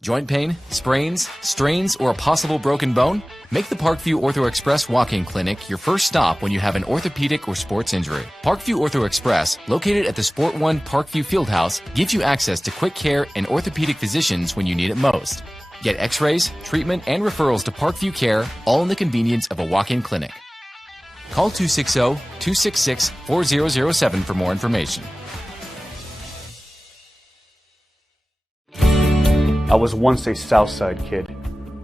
Joint pain, sprains, strains, or a possible broken bone? Make the Parkview Ortho Express walk-in clinic your first stop when you have an orthopedic or sports injury. Parkview Ortho Express, located at the Sport One Parkview Fieldhouse, gives you access to quick care and orthopedic physicians when you need it most. Get x-rays, treatment, and referrals to Parkview Care, all in the convenience of a walk-in clinic. Call 260-266-4007 for more information. I was once a Southside kid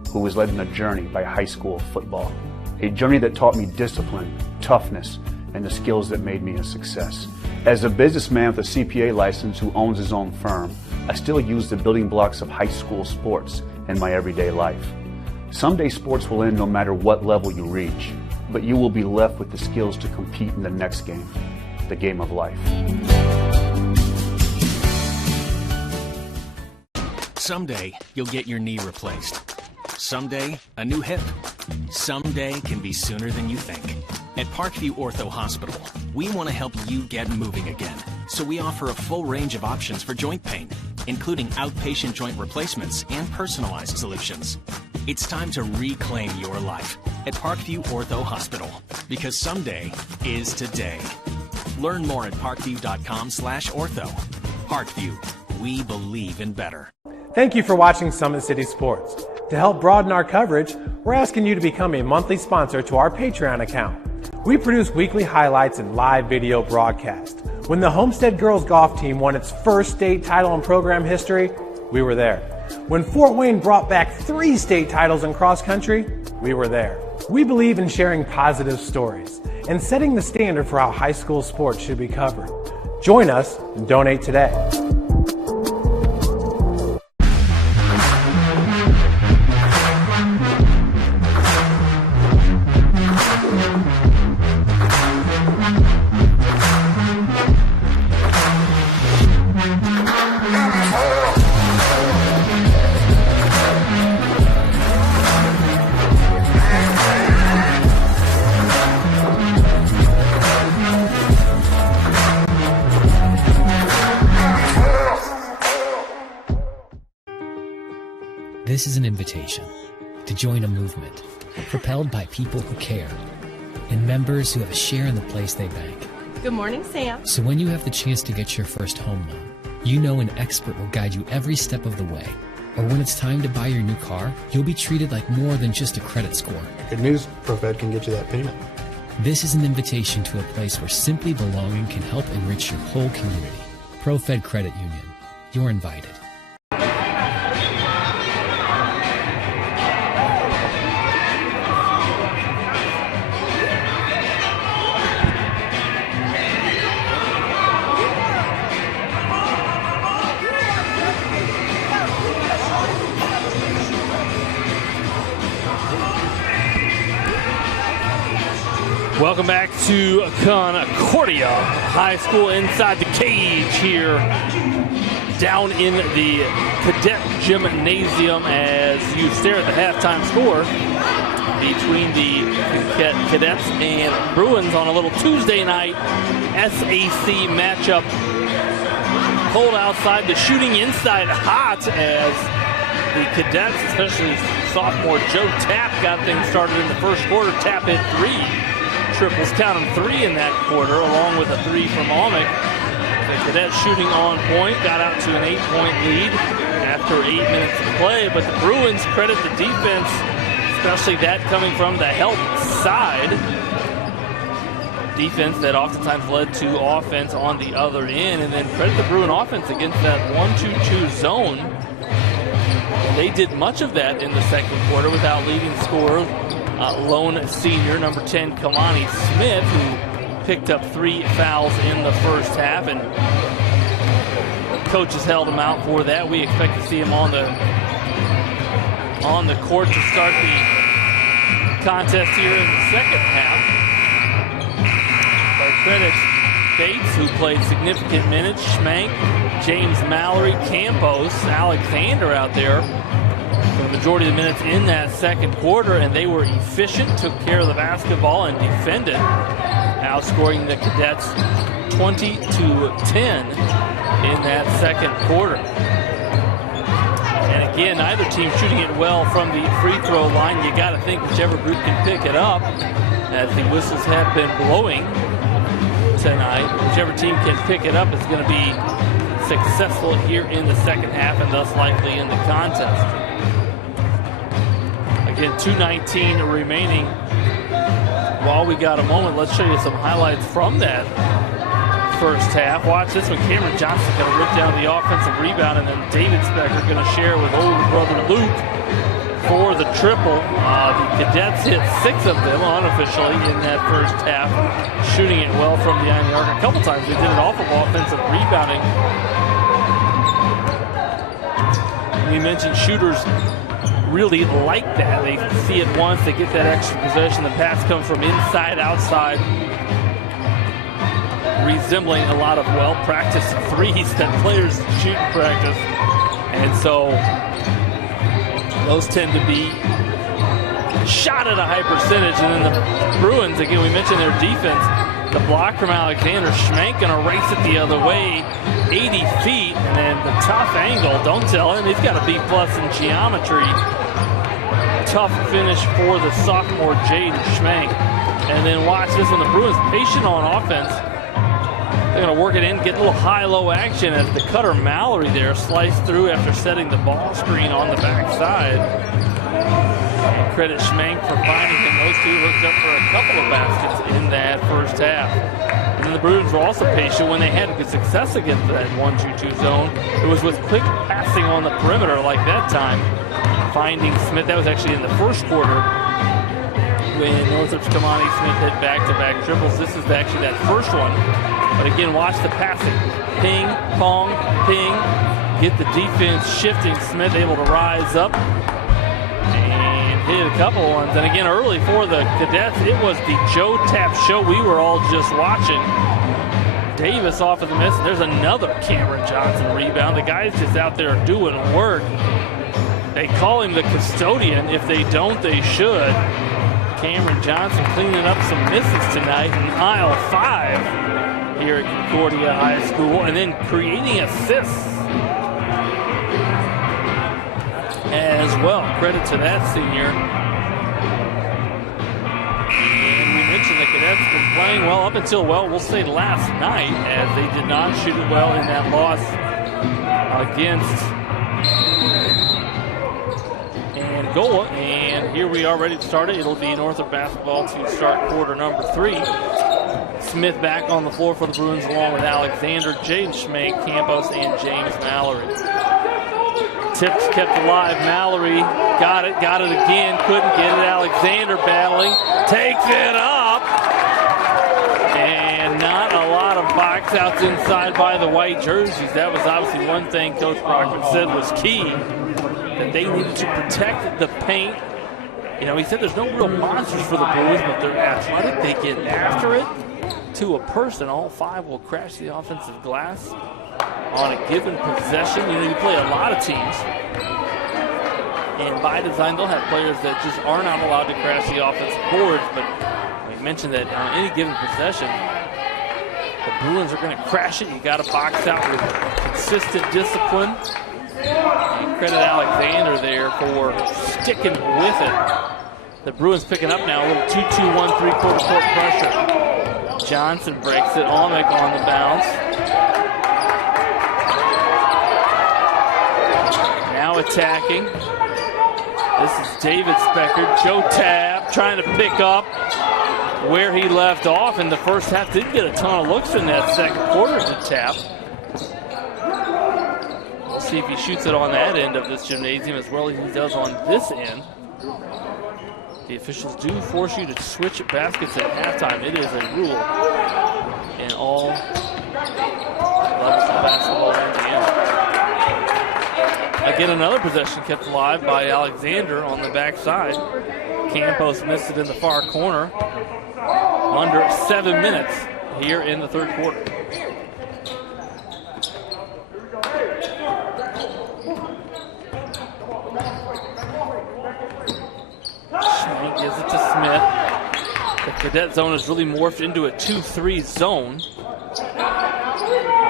who was led on a journey by high school football. A journey that taught me discipline, toughness, and the skills that made me a success. As a businessman with a CPA license who owns his own firm, I still use the building blocks of high school sports in my everyday life. Someday sports will end no matter what level you reach, but you will be left with the skills to compete in the next game, the game of life. Someday, you'll get your knee replaced. Someday, a new hip. Someday can be sooner than you think. At Parkview Ortho Hospital, we want to help you get moving again. So we offer a full range of options for joint pain, including outpatient joint replacements and personalized solutions. It's time to reclaim your life at Parkview Ortho Hospital, because someday is today. Learn more at parkview.com/ortho. Parkview, we believe in better. Thank you for watching Summit City Sports. To help broaden our coverage, we're asking you to become a monthly sponsor to our Patreon account. We produce weekly highlights and live video broadcasts. When the Homestead girls golf team won its first state title in program history, we were there. When Fort Wayne brought back 3 state titles in cross country, we were there. We believe in sharing positive stories and setting the standard for how high school sports should be covered. Join us and donate today. This is an invitation to join a movement propelled by people who care and members who have a share in the place they bank. Good morning, Sam. So when you have the chance to get your first home loan, you know an expert will guide you every step of the way. Or when it's time to buy your new car, you'll be treated like more than just a credit score. Good news, ProFed can get you that payment. This is an invitation to a place where simply belonging can help enrich your whole community. ProFed Credit Union. You're invited. Welcome back to Concordia High School inside the cage here down in the Cadet Gymnasium as you stare at the halftime score between the Cadets and Bruins on a little Tuesday night SAC matchup. Cold outside, the shooting inside hot as the Cadets, especially sophomore Joe Tapp, got things started in the first quarter. Tapp hit 3. Triples, count them 3 in that quarter, along with a 3 from Almick. The Cadets shooting on point, got out to an 8-point lead after 8 minutes of play, but the Bruins credit the defense, especially that coming from the help side. Defense that oftentimes led to offense on the other end, and then credit the Bruin offense against that 1-2-2 zone. They did much of that in the second quarter without leading scorer. Lone senior, number 10, Kalani Smith, who picked up 3 fouls in the first half, and coaches held him out for that. We expect to see him on the court to start the contest here in the second half. But credit Bates, who played significant minutes, Schmank, James Mallory, Campos, Alexander out there for the majority of the minutes in that second quarter, and they were efficient, took care of the basketball, and defended, outscoring the Cadets 20-10 in that second quarter. And again, neither team shooting it well from the free throw line. You got to think whichever group can pick it up, as the whistles have been blowing tonight. Whichever team can pick it up is going to be successful here in the second half and thus likely in the contest. Again, 2:19 remaining. While we got a moment, let's show you some highlights from that first half. Watch this one. Cameron Johnson going to rip down the offensive rebound, and then David Specker going to share with older brother Luke for the triple. The Cadets hit 6 of them unofficially in that first half, shooting it well from behind the arc. A couple times they did it off of offensive rebounding. We mentioned shooters really like that. They see it once, they get that extra possession. The pass comes from inside, outside, resembling a lot of well-practiced threes that players shoot in practice. And so those tend to be shot at a high percentage. And then the Bruins, again, we mentioned their defense. The block from Alexander, Schmank gonna race it the other way, 80 feet, and then the tough angle, don't tell him, he's got a B+ in geometry. Tough finish for the sophomore Jaden Schmank. And then watch this one, the Bruins patient on offense. They're gonna work it in, get a little high-low action as the cutter Mallory there sliced through after setting the ball screen on the backside. And credit Schmank for finding him. Those two hooked up for a couple of baskets in that first half. And then the Bruins were also patient when they had good success against that 1-2-2 zone. It was with quick passing on the perimeter like that time. Finding Smith, that was actually in the first quarter when Northrop's Kamani Smith hit back-to-back triples. This is actually that first one. But again, watch the passing. Ping, pong, ping. Get the defense shifting. Smith able to rise up and hit a couple of ones. And again, early for the Cadets, it was the Joe Tap show we were all just watching. Davis off of the miss. There's another Cameron Johnson rebound. The guy's just out there doing work. They call him the custodian. If they don't, they should. Cameron Johnson cleaning up some misses tonight in aisle 5 here at Concordia High School, and then creating assists as well. Credit to that senior. And we mentioned the Cadets been playing well up until, well, we'll say last night, as they did not shoot it well in that loss against Angola. And here we are ready to start it. It'll be Northrop basketball to start quarter number 3. Smith back on the floor for the Bruins along with Alexander, Jaden Schmank, Campos, and James Mallory. Tips kept alive. Mallory got it again, couldn't get it. Alexander battling, takes it up. And not a lot of box outs inside by the white jerseys. That was obviously one thing Coach Brockman said was key, that they needed to protect the paint. You know, he said there's no real monsters for the Bruins, but they're athletic. They get after it to a person. All 5 will crash the offensive glass on a given possession. You know, you play a lot of teams, and by design, they'll have players that just are not allowed to crash the offensive boards, but we mentioned that on any given possession, the Bruins are going to crash it. You got to box out with consistent discipline. And credit Alexander there for sticking with it. The Bruins picking up now, a little 2-2-1 3/4 court pressure. Johnson breaks it. Almec on the bounce. Now attacking. This is David Specker. Joe Tabb trying to pick up where he left off in the first half. Didn't get a ton of looks in that second quarter to Tabb. We'll see if he shoots it on that end of this gymnasium as well as he does on this end. The officials do force you to switch baskets at halftime. It is a rule in all levels of basketball in Indiana. Again, another possession kept alive by Alexander on the backside. Campos missed it in the far corner. Under 7 minutes here in the third quarter. Schmank gives it to Smith. The cadet zone has really morphed into a 2-3 zone.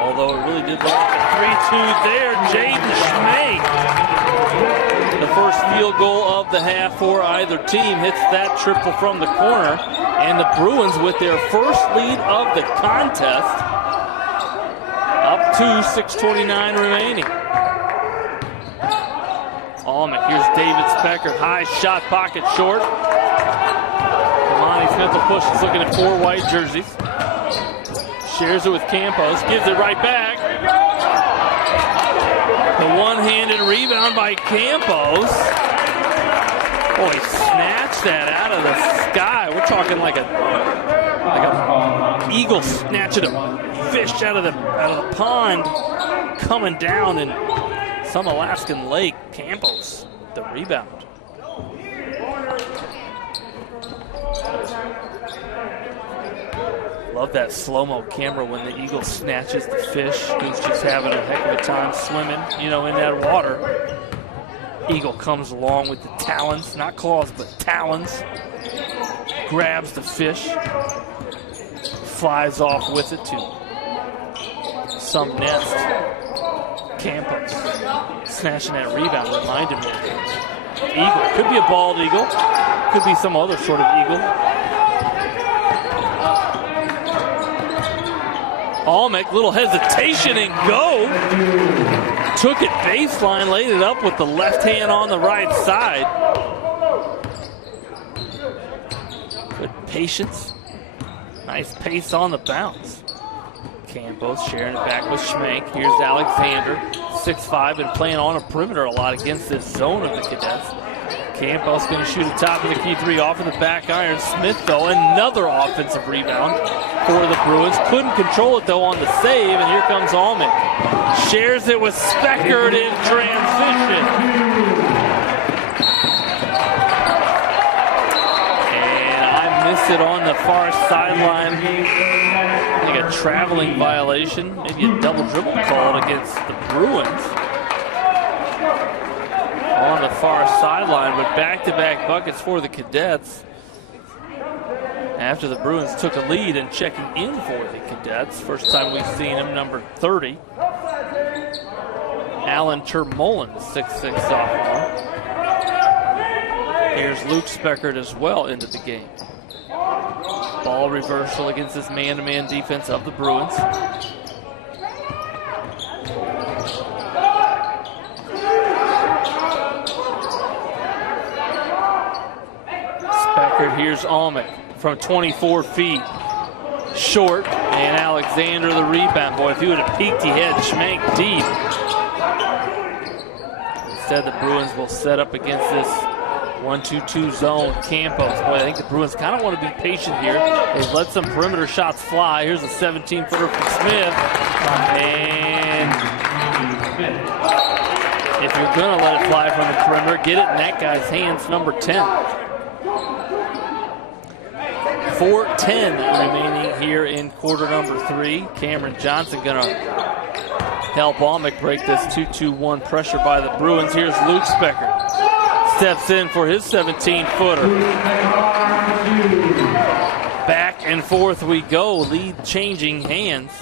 Although it really did look like a 3-2 there. Jaden Schmank. The first field goal of the half for either team hits that triple from the corner. And the Bruins with their first lead of the contest. Up to 6:29 remaining. Here's David Specker. High shot, pocket short. Mahoney Smith will push. He's looking at 4 white jerseys. Shares it with Campos. Gives it right back. The one-handed rebound by Campos. Oh, he snatched that out of the sky. We're talking like a eagle snatching a fish out of the pond, coming down in some Alaskan lake. Campos, the rebound. Love that slow-mo camera when the eagle snatches the fish who's just having a heck of a time swimming, in that water. Eagle comes along with the talons, not claws, but talons. Grabs the fish, flies off with it to some nest. Campos snatching that rebound, reminded me. Eagle, could be a bald eagle, could be some other sort of eagle. Almec, little hesitation and go. Took it baseline, laid it up with the left hand on the right side. Good patience. Nice pace on the bounce. Campos sharing it back with Schmank. Here's Alexander, 6'5", and playing on a perimeter a lot against this zone of the Cadets. Campos going to shoot a top of the key 3 off of the back iron. Smith, though, another offensive rebound for the Bruins. Couldn't control it, though, on the save, and here comes Almec. Shares it with Speckert in transition. And I miss it on the far sideline. I think a traveling violation, maybe a double dribble called against the Bruins. On the far sideline, but back-to-back buckets for the Cadets. After the Bruins took a lead and checking in for the Cadets. First time we've seen him, number 30. Alan Termolin, 6'6" sophomore. Here's Luke Speckert as well into the game. Ball reversal against this man-to-man defense of the Bruins. Speckert, here's Almec from 24 feet. Short, and Alexander the rebound. Boy, if he would have peeked, he had Schmank deep. Instead, the Bruins will set up against this 1-2-2 zone. Campos. Boy, I think the Bruins kind of want to be patient here. They've let some perimeter shots fly. Here's a 17-footer from Smith. And if you're going to let it fly from the perimeter, get it in that guy's hands, number 10. 4:10 remaining here in quarter number 3. Cameron Johnson going to help Almec break this 2-2-1 pressure by the Bruins. Here's Luke Speckert. Steps in for his 17-footer. Back and forth we go. Lead changing hands.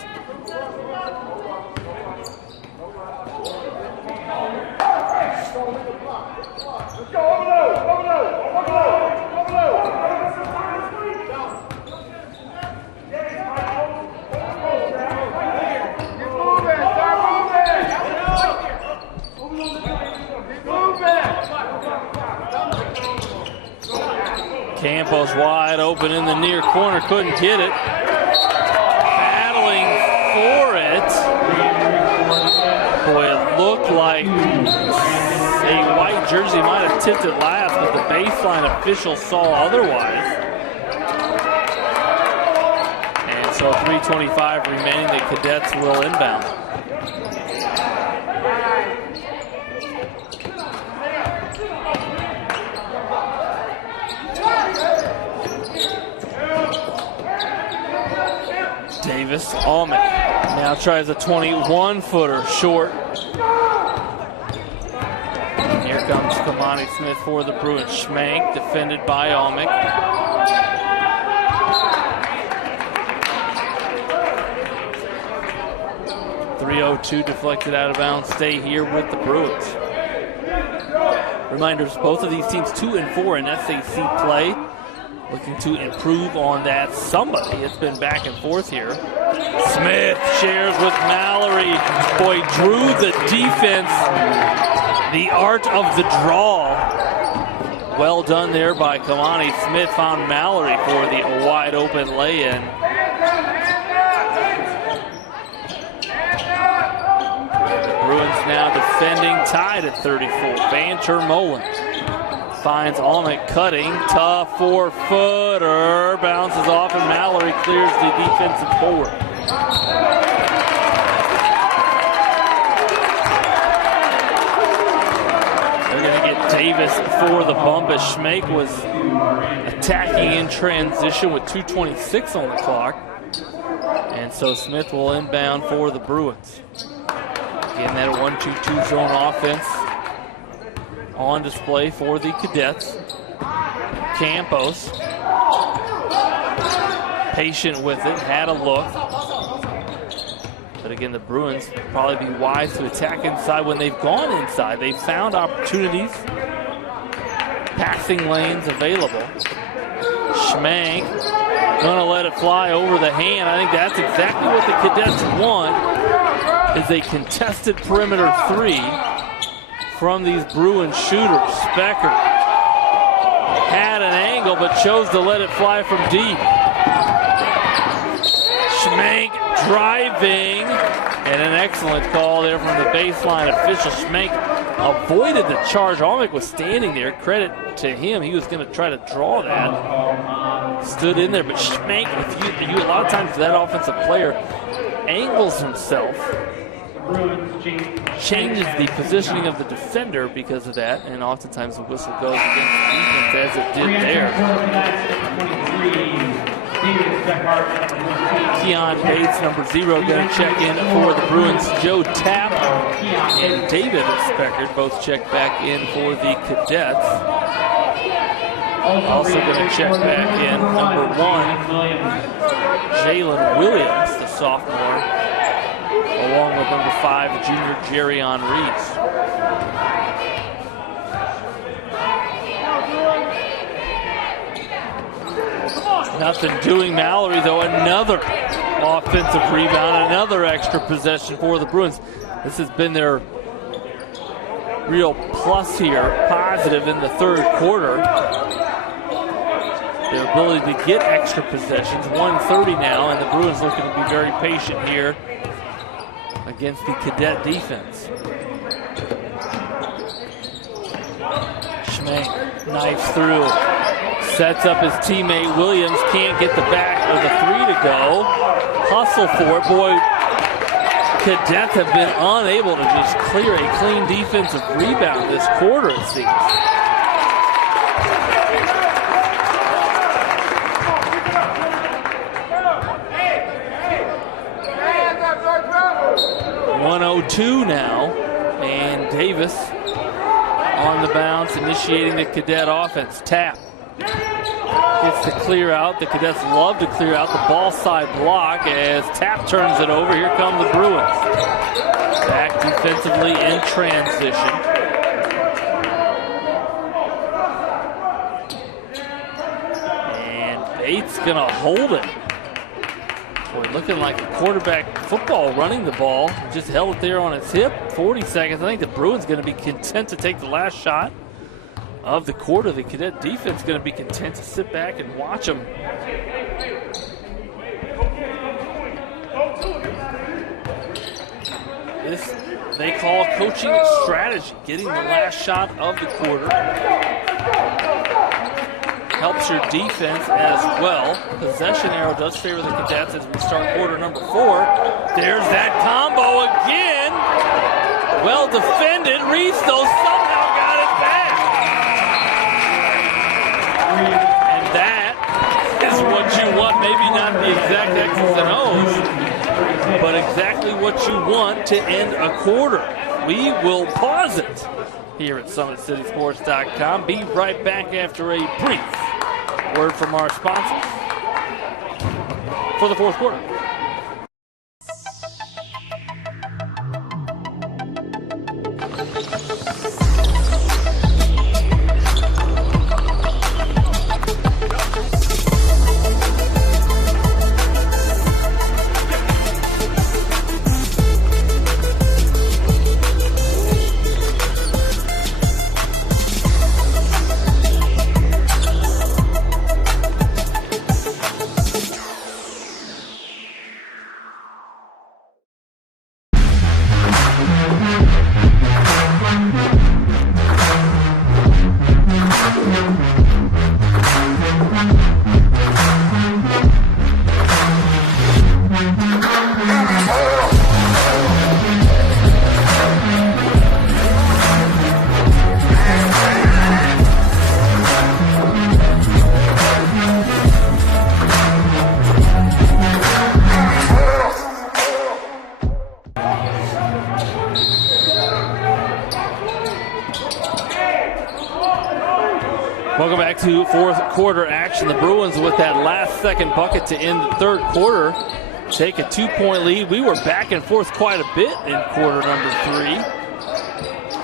Campos wide open in the near corner, couldn't get it. Battling for it. Boy, it looked like a white jersey might have tipped it last, but the baseline official saw otherwise. And so 3:25 remaining, the Cadets will inbound. Davis, Almond now tries a 21-footer short. And here comes Kamani Smith for the Bruins. Schmank defended by Almond. .302 deflected out of bounds. Stay here with the Bruins. Reminders, both of these teams 2-4 in SAC play. Looking to improve on that. Somebody, it's been back and forth here. Smith shares with Mallory. Boy, drew the defense. The art of the draw. Well done there by Kamani Smith. Found Mallory for the wide open lay-in. The Bruins now defending, tied at 34. Banter Mullen finds Almond cutting, tough 4-footer, bounces off, and Mallory clears the defensive forward. They're going to get Davis for the bump as Schmank was attacking in transition with 2:26 on the clock. And so Smith will inbound for the Bruins. Again, that 1-2-2 zone offense on display for the Cadets. Campos, patient with it, had a look. But again, the Bruins probably be wise to attack inside when they've gone inside. They've found opportunities, passing lanes available. Schmank gonna let it fly over the hand. I think that's exactly what the Cadets want, is a contested perimeter three from these Bruins shooters. Specker had an angle but chose to let it fly from deep. Schmank driving, and an excellent call there from the baseline official. Schmank avoided the charge. Almond was standing there. Credit to him. He was going to try to draw that. Stood in there, but Schmank, if you a lot of times that offensive player angles himself, changes the positioning of the defender because of that, and oftentimes the whistle goes against the defense as it did there. Keon Bates, number 0, going to check in for the Bruins. Joe Tapp and David Speckard both check back in for the Cadets. Also going to check back in, number 1, Jalen Williams, the sophomore, along with number 5, the junior Jerrion Reeves. Nothing doing. Mallory, though, another offensive rebound, another extra possession for the Bruins. This has been their real plus here, positive in the third quarter. Their ability to get extra possessions, 1:30 now, and the Bruins looking to be very patient here against the Cadet defense. Schmank knifes through, sets up his teammate Williams, can't get the back of the 3 to go. Hustle for it. Boy, Cadets have been unable to just clear a clean defensive rebound this quarter, it seems. .102 now, and Davis on the bounce, initiating the Cadet offense. Tap gets the clear out. The Cadets love to clear out the ball side block as Tap turns it over. Here come the Bruins. Back defensively in transition. And Bates gonna hold it. Boy, looking like a quarterback football running the ball. Just held it there on its hip. 40 seconds. I think the Bruins going to be content to take the last shot of the quarter. The Cadet defense going to be content to sit back and watch them. This they call coaching strategy. Getting the last shot of the quarter helps your defense as well. Possession arrow does favor the Cadets as we start quarter number 4. There's that combo again. Well defended. Reese, though, somehow got it back. And that is what you want. Maybe not the exact X's and O's, but exactly what you want to end a quarter. We will pause it here at SummitCitySports.com. Be right back after a brief word from our sponsors for the fourth quarter. Welcome back to fourth quarter action. The Bruins with that last second bucket to end the third quarter take a 2-point lead. We were back and forth quite a bit in quarter number 3.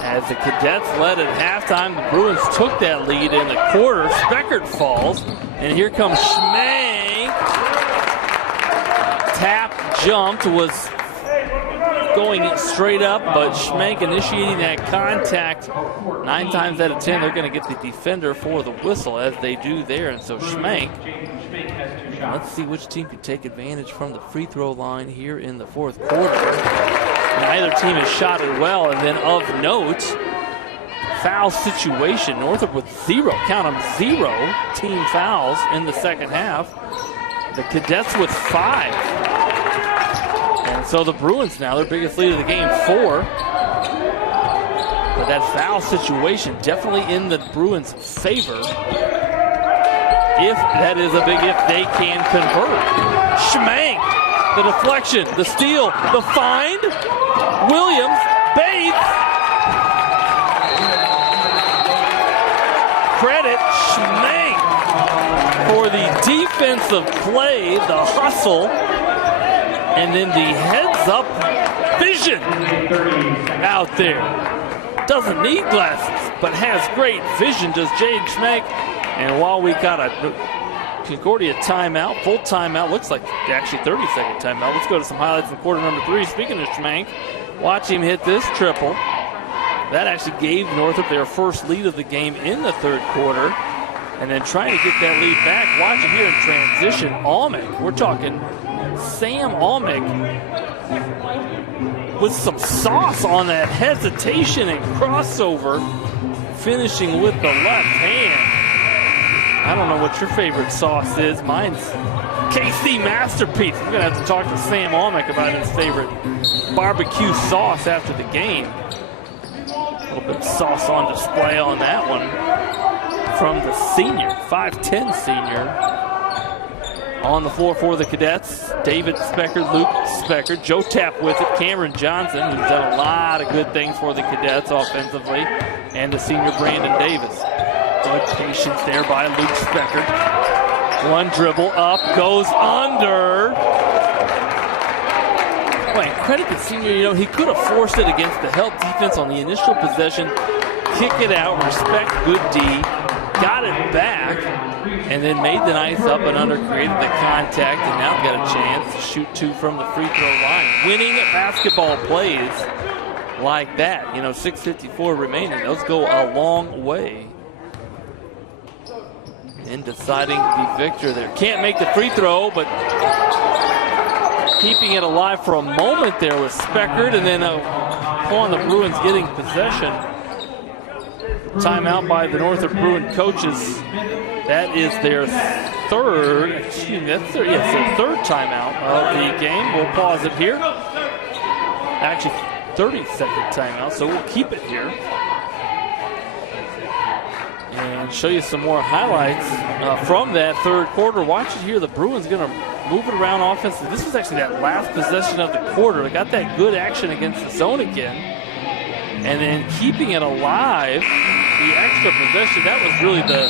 As the Cadets led at halftime, the Bruins took that lead in the quarter. Speckert falls, and here comes Schmank. Tap jumped, was going straight up, but Schmank initiating that contact. 9 times out of 10, they're going to get the defender for the whistle, as they do there. And so Schmank, let's see which team can take advantage from the free throw line here in the fourth quarter. Neither team has shot it well. And then of note, foul situation. Northrop with 0, count them, 0 team fouls in the second half. The Cadets with 5. And so the Bruins now, their biggest lead of the game, 4. But that foul situation definitely in the Bruins' favor. If that is a big if, they can convert. Schmank, the deflection, the steal, the find. Williams, Bates. Credit Schmank for the defensive play, the hustle, and then the heads-up vision out there. Doesn't need glasses, but has great vision, does Jade Schmank. And while we got a Concordia timeout, full timeout, looks like actually 30-second timeout. Let's go to some highlights in quarter number 3. Speaking of Schmank, watch him hit this triple. That actually gave Northrop their first lead of the game in the third quarter. And then trying to get that lead back. Watch it here in transition. Almec, we're talking Sam Almec with some sauce on that hesitation and crossover, finishing with the left hand. I don't know what your favorite sauce is. Mine's KC Masterpiece. We're going to have to talk to Sam Almec about his favorite barbecue sauce after the game. A little bit of sauce on display on that one from the senior, 5'10" senior. On the floor for the Cadets, David Speckert, Luke Speckert, Joe Tapp with it, Cameron Johnson, who's done a lot of good things for the Cadets offensively, and the senior Brandon Davis. Good patience there by Luke Speckert. One dribble up, goes under. Boy, and credit the senior, he could have forced it against the help defense on the initial possession, kick it out, respect good D, got it back, and then made the nice up and under, created the contact, and now got a chance to shoot 2 from the free throw line. Winning basketball plays like that, 6:54 remaining, those go a long way in deciding the victor there. Can't make the free throw, but keeping it alive for a moment there was Speckert, and then upon the Bruins getting possession. Timeout by the Northrop Bruin coaches. That is their third timeout of the game. We'll pause it here. Actually, 30-second timeout, so we'll keep it here. and show you some more highlights from that third quarter. Watch it here. The Bruins going to move it around offensively. This was actually that last possession of the quarter. They got that good action against the zone again. And then keeping it alive, the extra possession, that was really the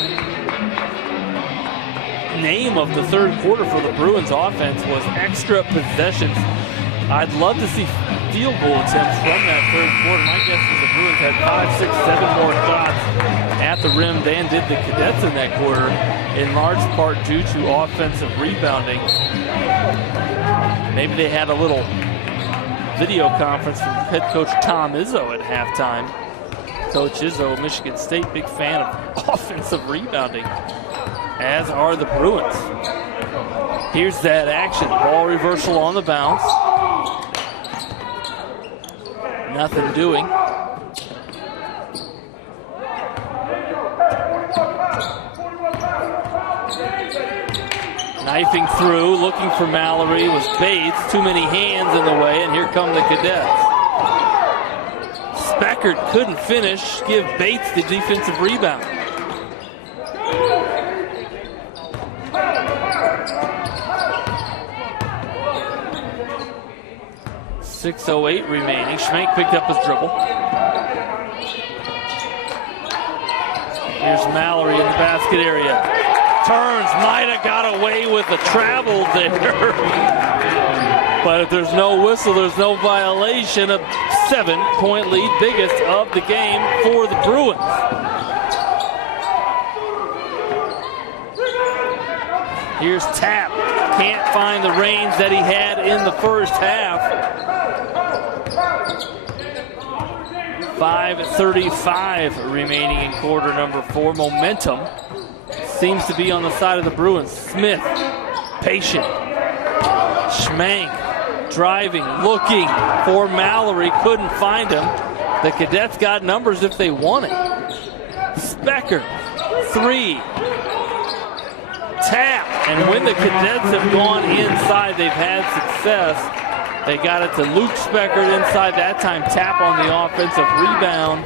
name of the third quarter for the Bruins offense, was extra possessions. I'd love to see field goal attempts from that third quarter. My guess is the Bruins had 5, 6, 7 more shots at the rim than did the Cadets in that quarter, in large part due to offensive rebounding. Maybe they had a little video conference from head coach Tom Izzo at halftime. Coach Izzo, Michigan State, big fan of offensive rebounding, as are the Bruins. Here's that action. Ball reversal on the bounce. Nothing doing. Knifing through, looking for Mallory, was Bates. Too many hands in the way, and here come the Cadets. Speckert couldn't finish, give Bates the defensive rebound. .608 remaining. Schmenk picked up his dribble. Here's Mallory in the basket area. Turns, might have got away with a travel there. But if there's no whistle, there's no violation. A 7-point lead, biggest of the game for the Bruins. Here's Tapp. Can't find the range that he had in the first half. 5:35 remaining in quarter number 4. Momentum seems to be on the side of the Bruins. Smith, patient. Schmenk, driving, looking for Mallory, couldn't find him. The Cadets got numbers if they want it. Speckert, 3. Tap, and when the Cadets have gone inside, they've had success. They got it to Luke Speckert inside that time. Tap on the offensive rebound.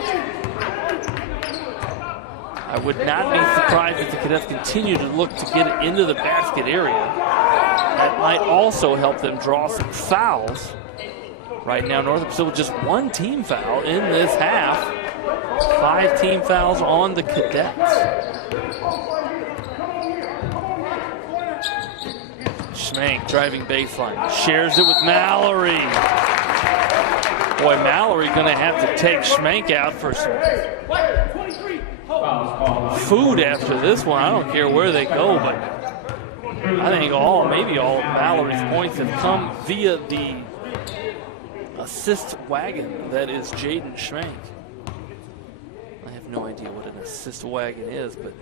I would not be surprised if the Cadets continue to look to get it into the basket area. That might also help them draw some fouls. Right now, Northrop still with just 1 team foul in this half. 5 team fouls on the Cadets. Schmenk driving baseline, shares it with Mallory. Boy, Mallory going to have to take Schmenk out for some food after this one. I don't care where they go, but I think maybe all of Mallory's points have come via the assist wagon that is Jaden Schmenk. I have no idea what an assist wagon is, but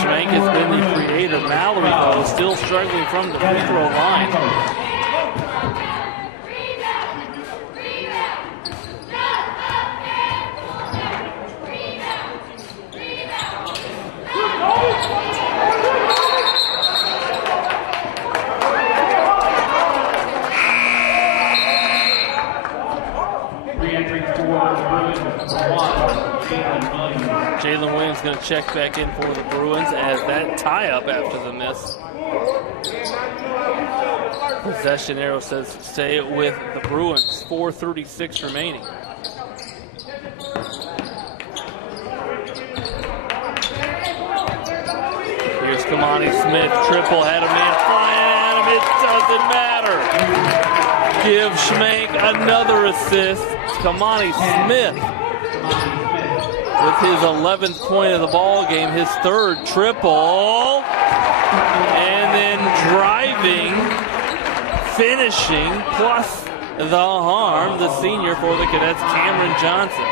Schmenk has been the creator. Mallory, though, still struggling from the free throw line. Jalen Williams going to check back in for the Bruins as that tie-up after the miss. Possession arrow says stay with the Bruins. 4:36 remaining. Here's Kamani Smith. Triple, had a man flying at him. It doesn't matter. Give Schmenk another assist. Kamani Smith with his 11th point of the ball game, his 3rd triple, and then driving, finishing, plus the harm, the senior for the Cadets, Cameron Johnson.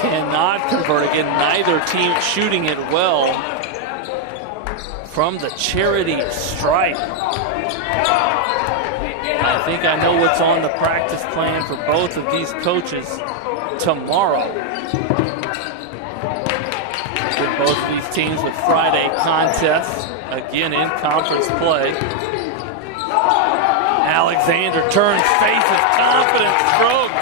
Cannot convert again. Neither team shooting it well from the charity stripe. I think I know what's on the practice plan for both of these coaches tomorrow. Both of these teams with Friday contests, again in conference play. Alexander turns, faces confident stroke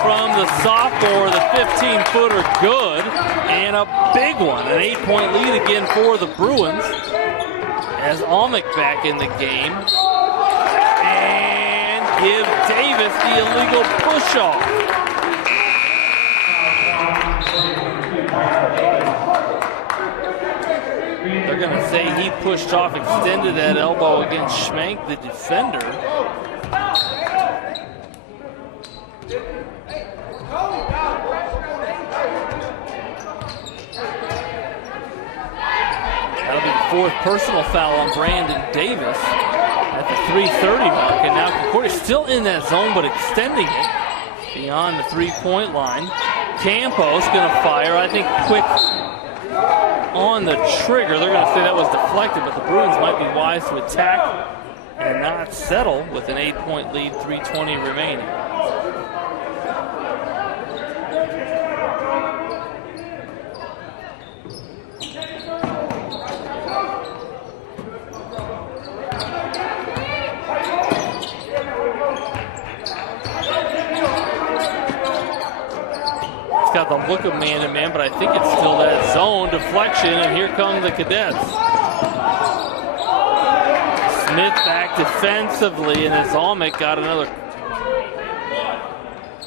from the sophomore, the 15-footer good, and a big one, an 8-point lead again for the Bruins as Almick back in the game. And give Davis the illegal push-off. They're going to say he pushed off, extended that elbow against Schmank, the defender. That'll be the fourth personal foul on Brandon Davis at the 3:30 mark. And now Concordia still in that zone, but extending it beyond the three-point line. Campos going to fire, I think, quick on the trigger. They're going to say that was deflected, but the Bruins might be wise to attack and not settle with an 8-point lead, 3:20 remaining. Got the look of man-to-man, but I think it's still that zone deflection, and here come the Cadets. Smith back defensively, and as Almick got another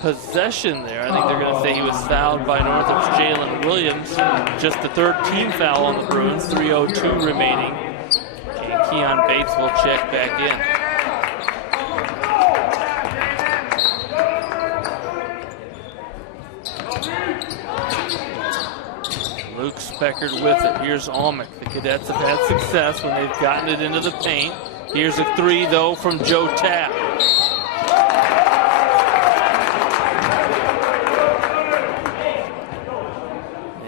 possession there. I think they're going to say he was fouled by Northrop's Jalen Williams. Just the third team foul on the Bruins, 3:02 remaining. And Keon Bates will check back in. Luke Speckard with it. Here's Almick. The Cadets have had success when they've gotten it into the paint. Here's a three, though, from Joe Tapp.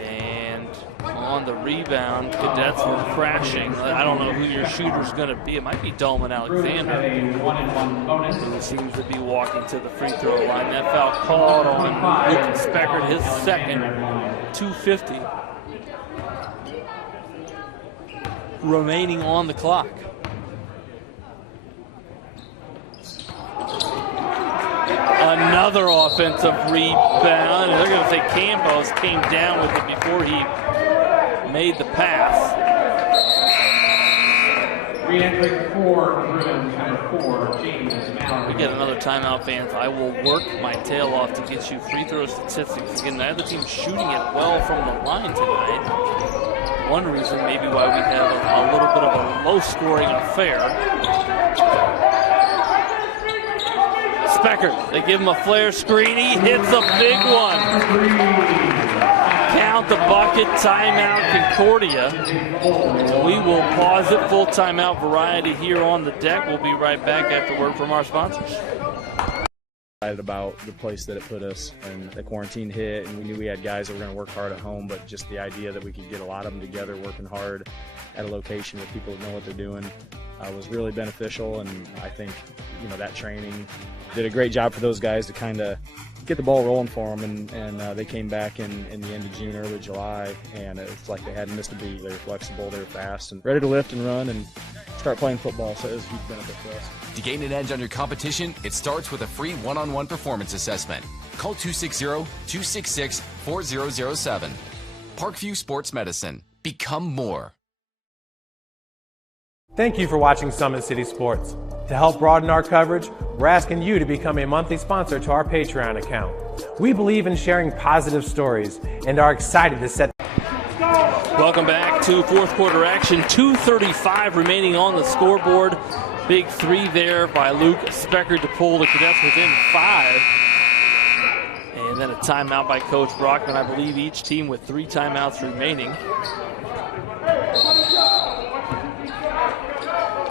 And on the rebound, Cadets were crashing. I don't know who your shooter's going to be. It might be Dolman Alexander, who seems to be walking to the free throw line. That foul called on Luke Speckard, his second, 2:50. Remaining on the clock. Another offensive rebound. And they're going to say Campos came down with it before he made the pass. Re-entering for Bruins, number 4, James Mallory. We get another timeout, fans. I will work my tail off to get you free throw statistics. Again, neither team shooting it well from the line tonight. One reason maybe why we have a little bit of a low-scoring affair. Speckard, they give him a flare screen. He hits a big one. Count the bucket. Timeout, Concordia. We will pause it. Full timeout variety here on the deck. We'll be right back after word from our sponsors. About the place that it put us, and the quarantine hit, and we knew we had guys that were going to work hard at home, but just the idea that we could get a lot of them together working hard at a location with people that know what they're doing was really beneficial. And I think, you know, that training did a great job for those guys to kind of get the ball rolling for them, and they came back in the end of June, early July, and it's like they hadn't missed a beat. They were flexible, they were fast, and ready to lift and run and start playing football, so it was a huge benefit for us. To gain an edge on your competition, it starts with a free one-on-one performance assessment. Call 260-266-4007. Parkview Sports Medicine. Become more. Thank you for watching Summit City Sports. To help broaden our coverage, we're asking you to become a monthly sponsor to our Patreon account. We believe in sharing positive stories and are excited to set. Welcome back to fourth quarter action. 2:35 remaining on the scoreboard. Big three there by Luke Speckard to pull the Cadets within 5. And then a timeout by Coach Brockman. I believe each team with 3 timeouts remaining.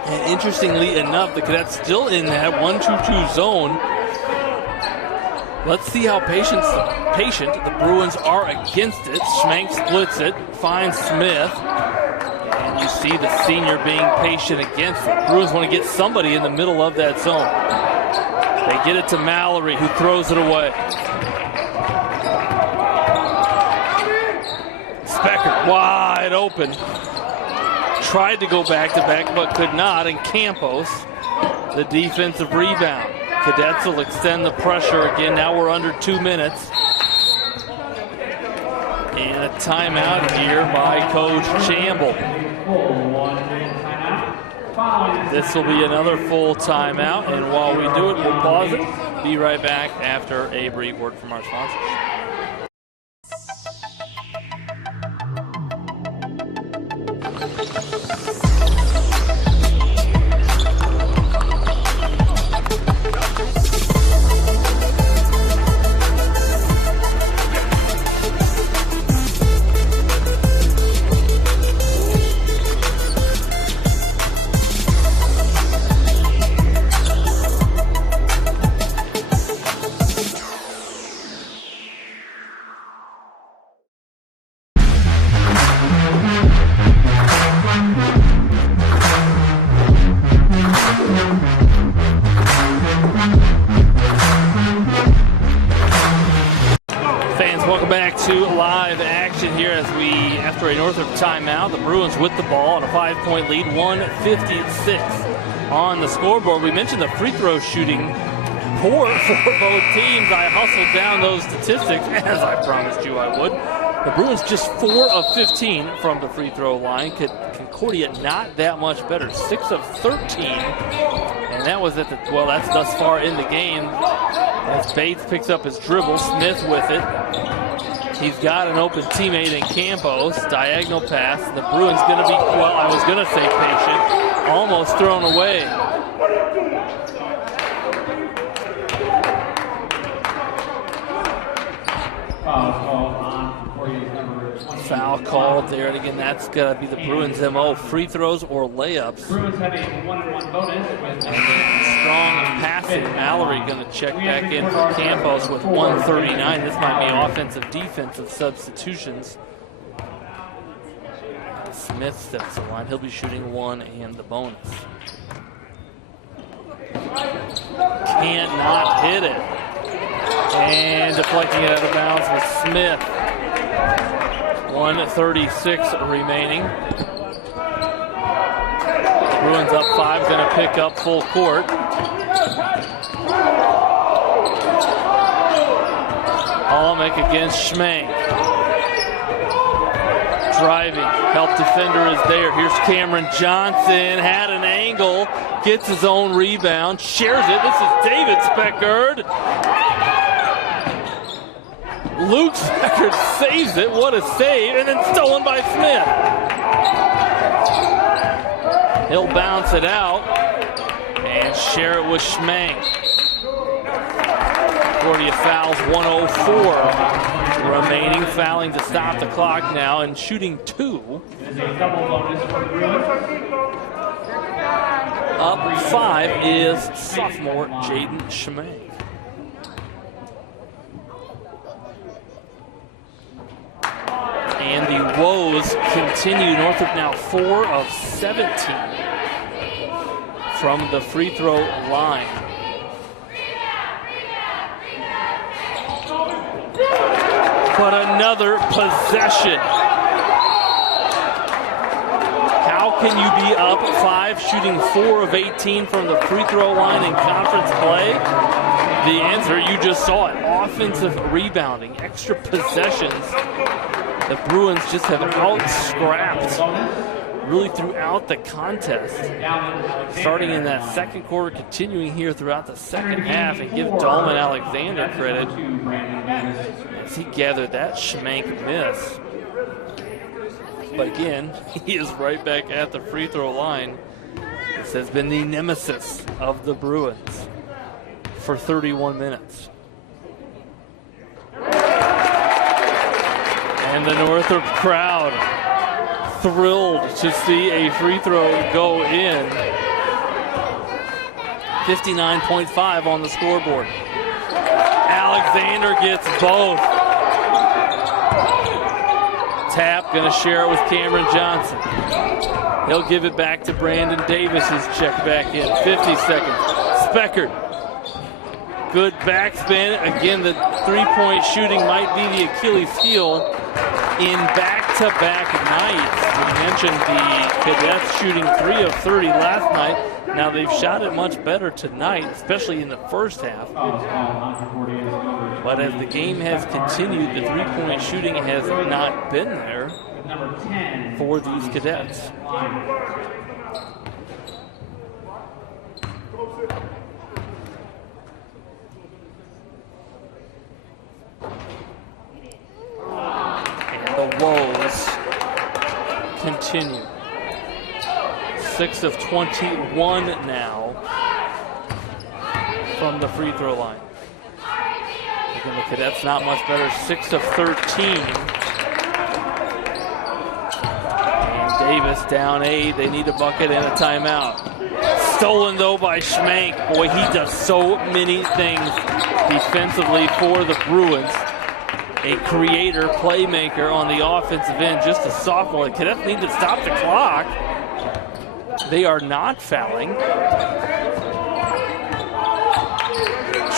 And interestingly enough, the Cadets still in that 1-2-2 zone. Let's see how patient the Bruins are against it. Schmank splits it, finds Smith. And you see the senior being patient against it. Bruins want to get somebody in the middle of that zone. They get it to Mallory, who throws it away. Speckard wide wide open. Tried to go back-to-back, but could not. And Campos, the defensive rebound. Cadets will extend the pressure again. Now we're under 2 minutes. And a timeout here by Coach Chamble. This will be another full timeout, and while we do it, we'll pause it. Be right back after a brief word from our sponsors. After a Northrop timeout, the Bruins with the ball on a 5-point lead, 156 on the scoreboard. We mentioned the free throw shooting poor for both teams. I hustled down those statistics, as I promised you I would. The Bruins just 4 of 15 from the free throw line. Concordia not that much better, 6 of 13. And that was at the, well, that's thus far in the game. As Bates picks up his dribble, Smith with it. He's got an open teammate in Campos. Diagonal pass. The Bruins going to be, well, I was going to say patient. Almost thrown away. Foul called there, and again, that's got to be the Bruins' MO. Free throws or layups. Bruins have a 1-1 bonus with strong passing. Mallory going to check back in for Campos with 1:39. This might be offensive, defensive substitutions. Smith steps the line. He'll be shooting 1 and the bonus. Can't not hit it. And deflecting it out of bounds with Smith. 1:36 remaining. Bruins up 5, going to pick up full court. Almek against Schmank. Driving, help defender is there. Here's Cameron Johnson, had an angle, gets his own rebound, shares it. This is David Speckard. Luke Speckard saves it. What a save. And then stolen by Smith. He'll bounce it out and share it with Schmank. Concordia fouls, 1:04 remaining. Fouling to stop the clock now and shooting 2. Up 5 is sophomore Jaden Schmank. And the woes continue. Northrop now 4 of 17 from the free throw line. But another possession. How can you be up 5 shooting 4 of 18 from the free throw line in conference play? The answer, you just saw it. Offensive rebounding, extra possessions. The Bruins just have out-scrapped really throughout the contest. Starting in that second quarter, continuing here throughout the second half, and give Dolman Alexander credit as he gathered that Schmank miss. But again, he is right back at the free throw line. This has been the nemesis of the Bruins for 31 minutes. And the Northrop crowd thrilled to see a free throw go in. 59.5 on the scoreboard. Alexander gets both. Tap, gonna share it with Cameron Johnson. He'll give it back to Brandon Davis, who's checked back in. 50 seconds. Speckard. Good backspin. Again, the three-point shooting might be the Achilles heel in back back-to-back nights. We mentioned the Cadets shooting 3 of 30 last night. Now they've shot it much better tonight, especially in the first half. But as the game has continued, the three-point shooting has not been there for these Cadets. The woes continue. 6 of 21 now from the free throw line. Again, the Cadets not much better, 6 of 13. And Davis down 8. They need a bucket and a timeout. Stolen though by Schmank. Boy, he does so many things defensively for the Bruins. A creator, playmaker on the offensive end, just a sophomore. The Cadets need to stop the clock. They are not fouling.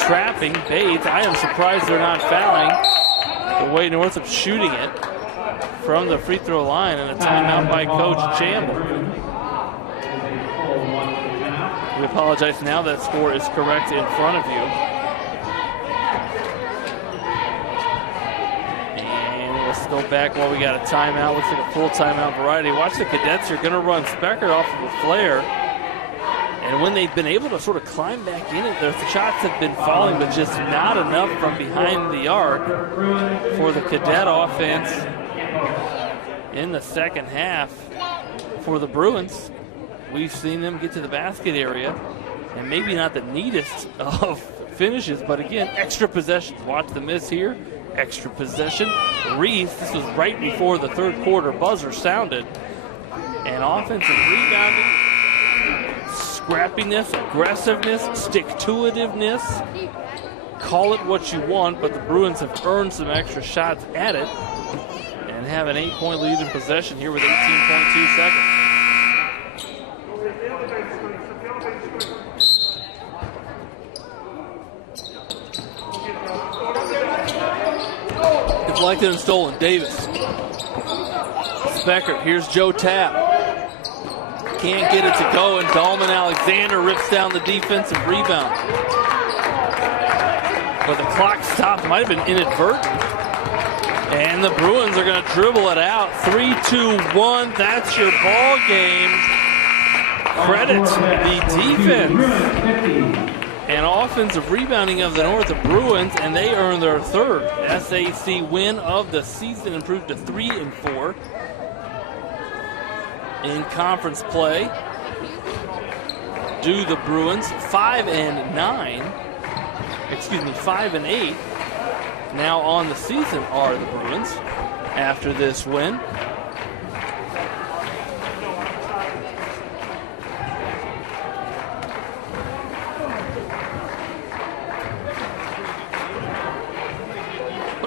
Trapping Bates. I am surprised they're not fouling. The way Northrop's shooting it from the free throw line, and a timeout by Coach Chamble. We apologize now, that score is correct in front of you. Let's go back while we got a timeout. Looks like a full timeout variety. Watch the Cadets are going to run Speckert off of a flare. And when they've been able to sort of climb back in it, their shots have been falling, but just not enough from behind the arc for the Cadet offense in the second half. For the Bruins, we've seen them get to the basket area, and maybe not the neatest of finishes, but again, extra possessions. Watch the miss here. Extra possession. Reese, this was right before the third quarter buzzer sounded. And offensive rebounding, scrappiness, aggressiveness, stick-to-itiveness. Call it what you want, but the Bruins have earned some extra shots at it and have an 8-point lead in possession here with 18.2 seconds. Deflected and stolen. Davis. Speckert. Here's Joe Tapp. Can't get it to go, and Dahlman Alexander rips down the defensive rebound. But the clock stopped. Might have been inadvertent. And the Bruins are going to dribble it out. 3-2-1. That's your ball game. Credit the defense and offensive rebounding of the Northrop Bruins, and they earn their third SAC win of the season, improved to 3-4 in conference play. Do the Bruins 5-9, 5-8 now on the season are the Bruins after this win.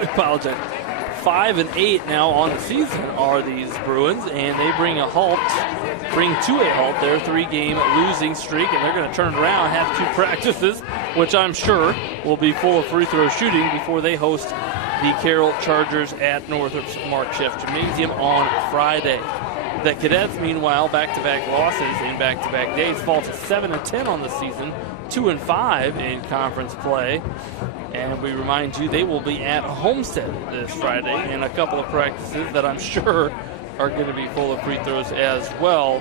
Apologize. 5-8 now on the season are these Bruins, and they bring to a halt their 3-game losing streak, and they're going to turn it around, have 2 practices, which I'm sure will be full of free throw shooting before they host the Carroll Chargers at Northrop's Mark Scheff Gymnasium on Friday. The Cadets, meanwhile, back-to-back losses in back-to-back days, fall to 7-10 on the season, 2-5 in conference play. And we remind you, they will be at Homestead this Friday in a couple of practices that I'm sure are going to be full of free throws as well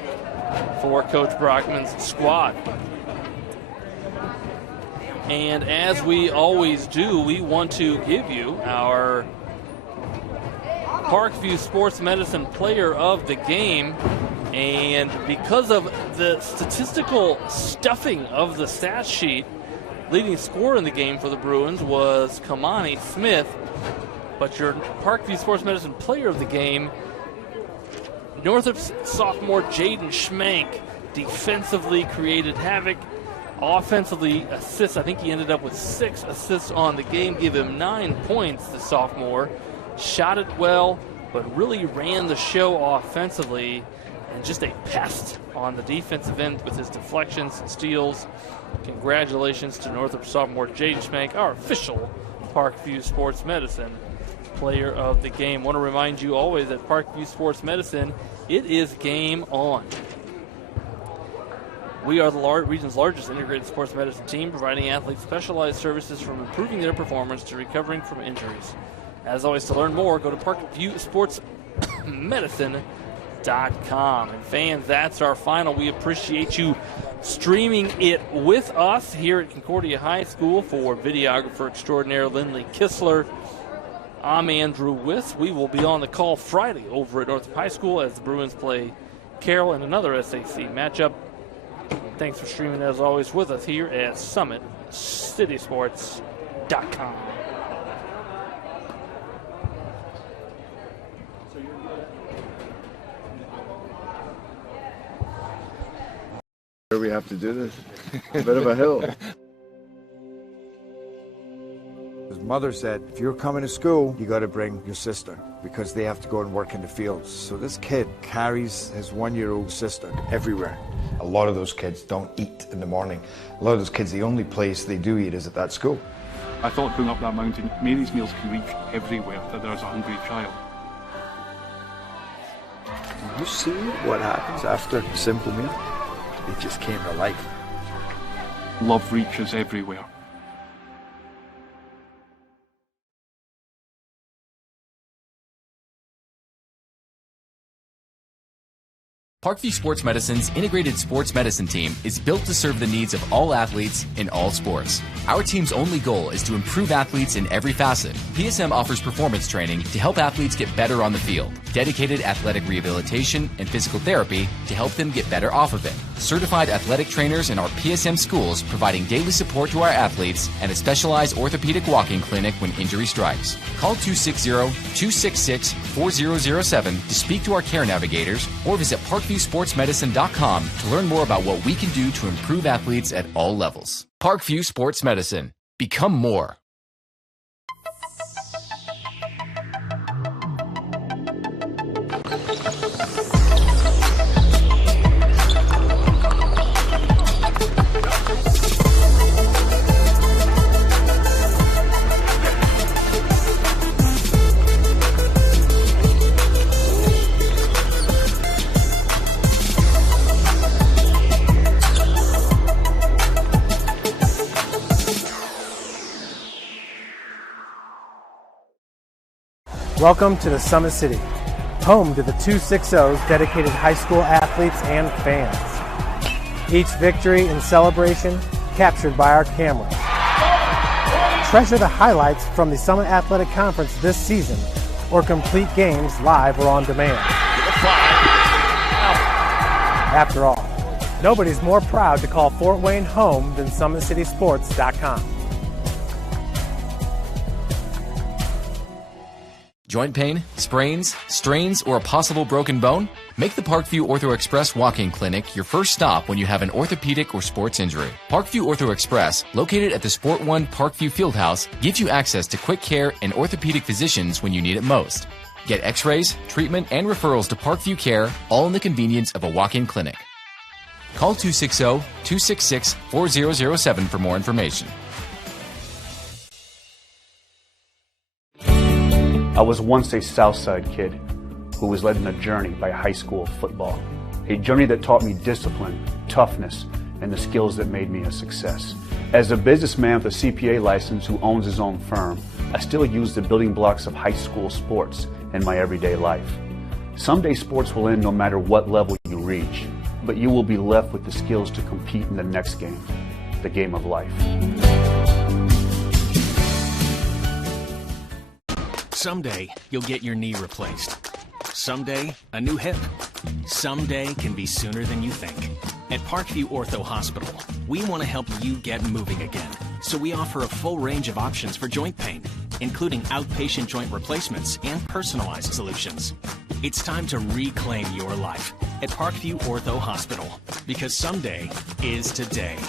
for Coach Brockman's squad. And as we always do, we want to give you our Parkview Sports Medicine Player of the Game. And because of the statistical stuffing of the stat sheet, leading scorer in the game for the Bruins was Kamani Smith, but your Parkview Sports Medicine Player of the Game, Northrop's sophomore Jaden Schmank, defensively created havoc, offensively assists. I think he ended up with 6 assists on the game, give him 9 points, the sophomore. Shot it well, but really ran the show offensively, and just a pest on the defensive end with his deflections and steals. Congratulations to Northrop sophomore Jaden Schmank, our official Parkview Sports Medicine player of the game. I want to remind you always at Parkview Sports Medicine, it is game on. We are the region's largest integrated sports medicine team, providing athletes specialized services from improving their performance to recovering from injuries. As always, to learn more, go to parkviewsportsmedicine.com. And fans, that's our final. We appreciate you streaming it with us here at Concordia High School. For videographer extraordinaire Lindley Kistler, I'm Andrew Wiss. We will be on the call Friday over at Northrop High School as the Bruins play Carroll in another SAC matchup. Thanks for streaming, as always, with us here at SummitCitySports.com. We have to do this. A bit of a hill. His mother said, if you're coming to school, you got to bring your sister because they have to go and work in the fields. So this kid carries his 1-year-old sister everywhere. A lot of those kids don't eat in the morning. A lot of those kids, the only place they do eat is at that school. I thought going up that mountain, Mary's meals can reach everywhere that there's a hungry child. You see what happens after a simple meal? It just came to life. Love reaches everywhere. Parkview Sports Medicine's integrated sports medicine team is built to serve the needs of all athletes in all sports. Our team's only goal is to improve athletes in every facet. PSM offers performance training to help athletes get better on the field, dedicated athletic rehabilitation and physical therapy to help them get better off of it, certified athletic trainers in our PSM schools providing daily support to our athletes, and a specialized orthopedic walk-in clinic when injury strikes. Call 260-266-4007 to speak to our care navigators or visit ParkviewSportsMedicine.com to learn more about what we can do to improve athletes at all levels. Parkview Sports Medicine. Become more. Welcome to the Summit City, home to the 260's dedicated high school athletes and fans. Each victory and celebration captured by our cameras. Treasure the highlights from the Summit Athletic Conference this season or complete games live or on demand. After all, nobody's more proud to call Fort Wayne home than SummitCitySports.com. Joint pain, sprains, strains, or a possible broken bone? Make the Parkview Ortho Express walk-in clinic your first stop when you have an orthopedic or sports injury. Parkview Ortho Express, located at the Sport One Parkview Fieldhouse, gives you access to quick care and orthopedic physicians when you need it most. Get x-rays, treatment, and referrals to Parkview Care, all in the convenience of a walk-in clinic. Call 260-266-4007 for more information. I was once a Southside kid who was led on a journey by high school football. A journey that taught me discipline, toughness, and the skills that made me a success. As a businessman with a CPA license who owns his own firm, I still use the building blocks of high school sports in my everyday life. Someday sports will end no matter what level you reach, but you will be left with the skills to compete in the next game, the game of life. Someday, you'll get your knee replaced. Someday, a new hip. Someday can be sooner than you think. At Parkview Ortho Hospital, we want to help you get moving again. So we offer a full range of options for joint pain, including outpatient joint replacements and personalized solutions. It's time to reclaim your life at Parkview Ortho Hospital, because someday is today.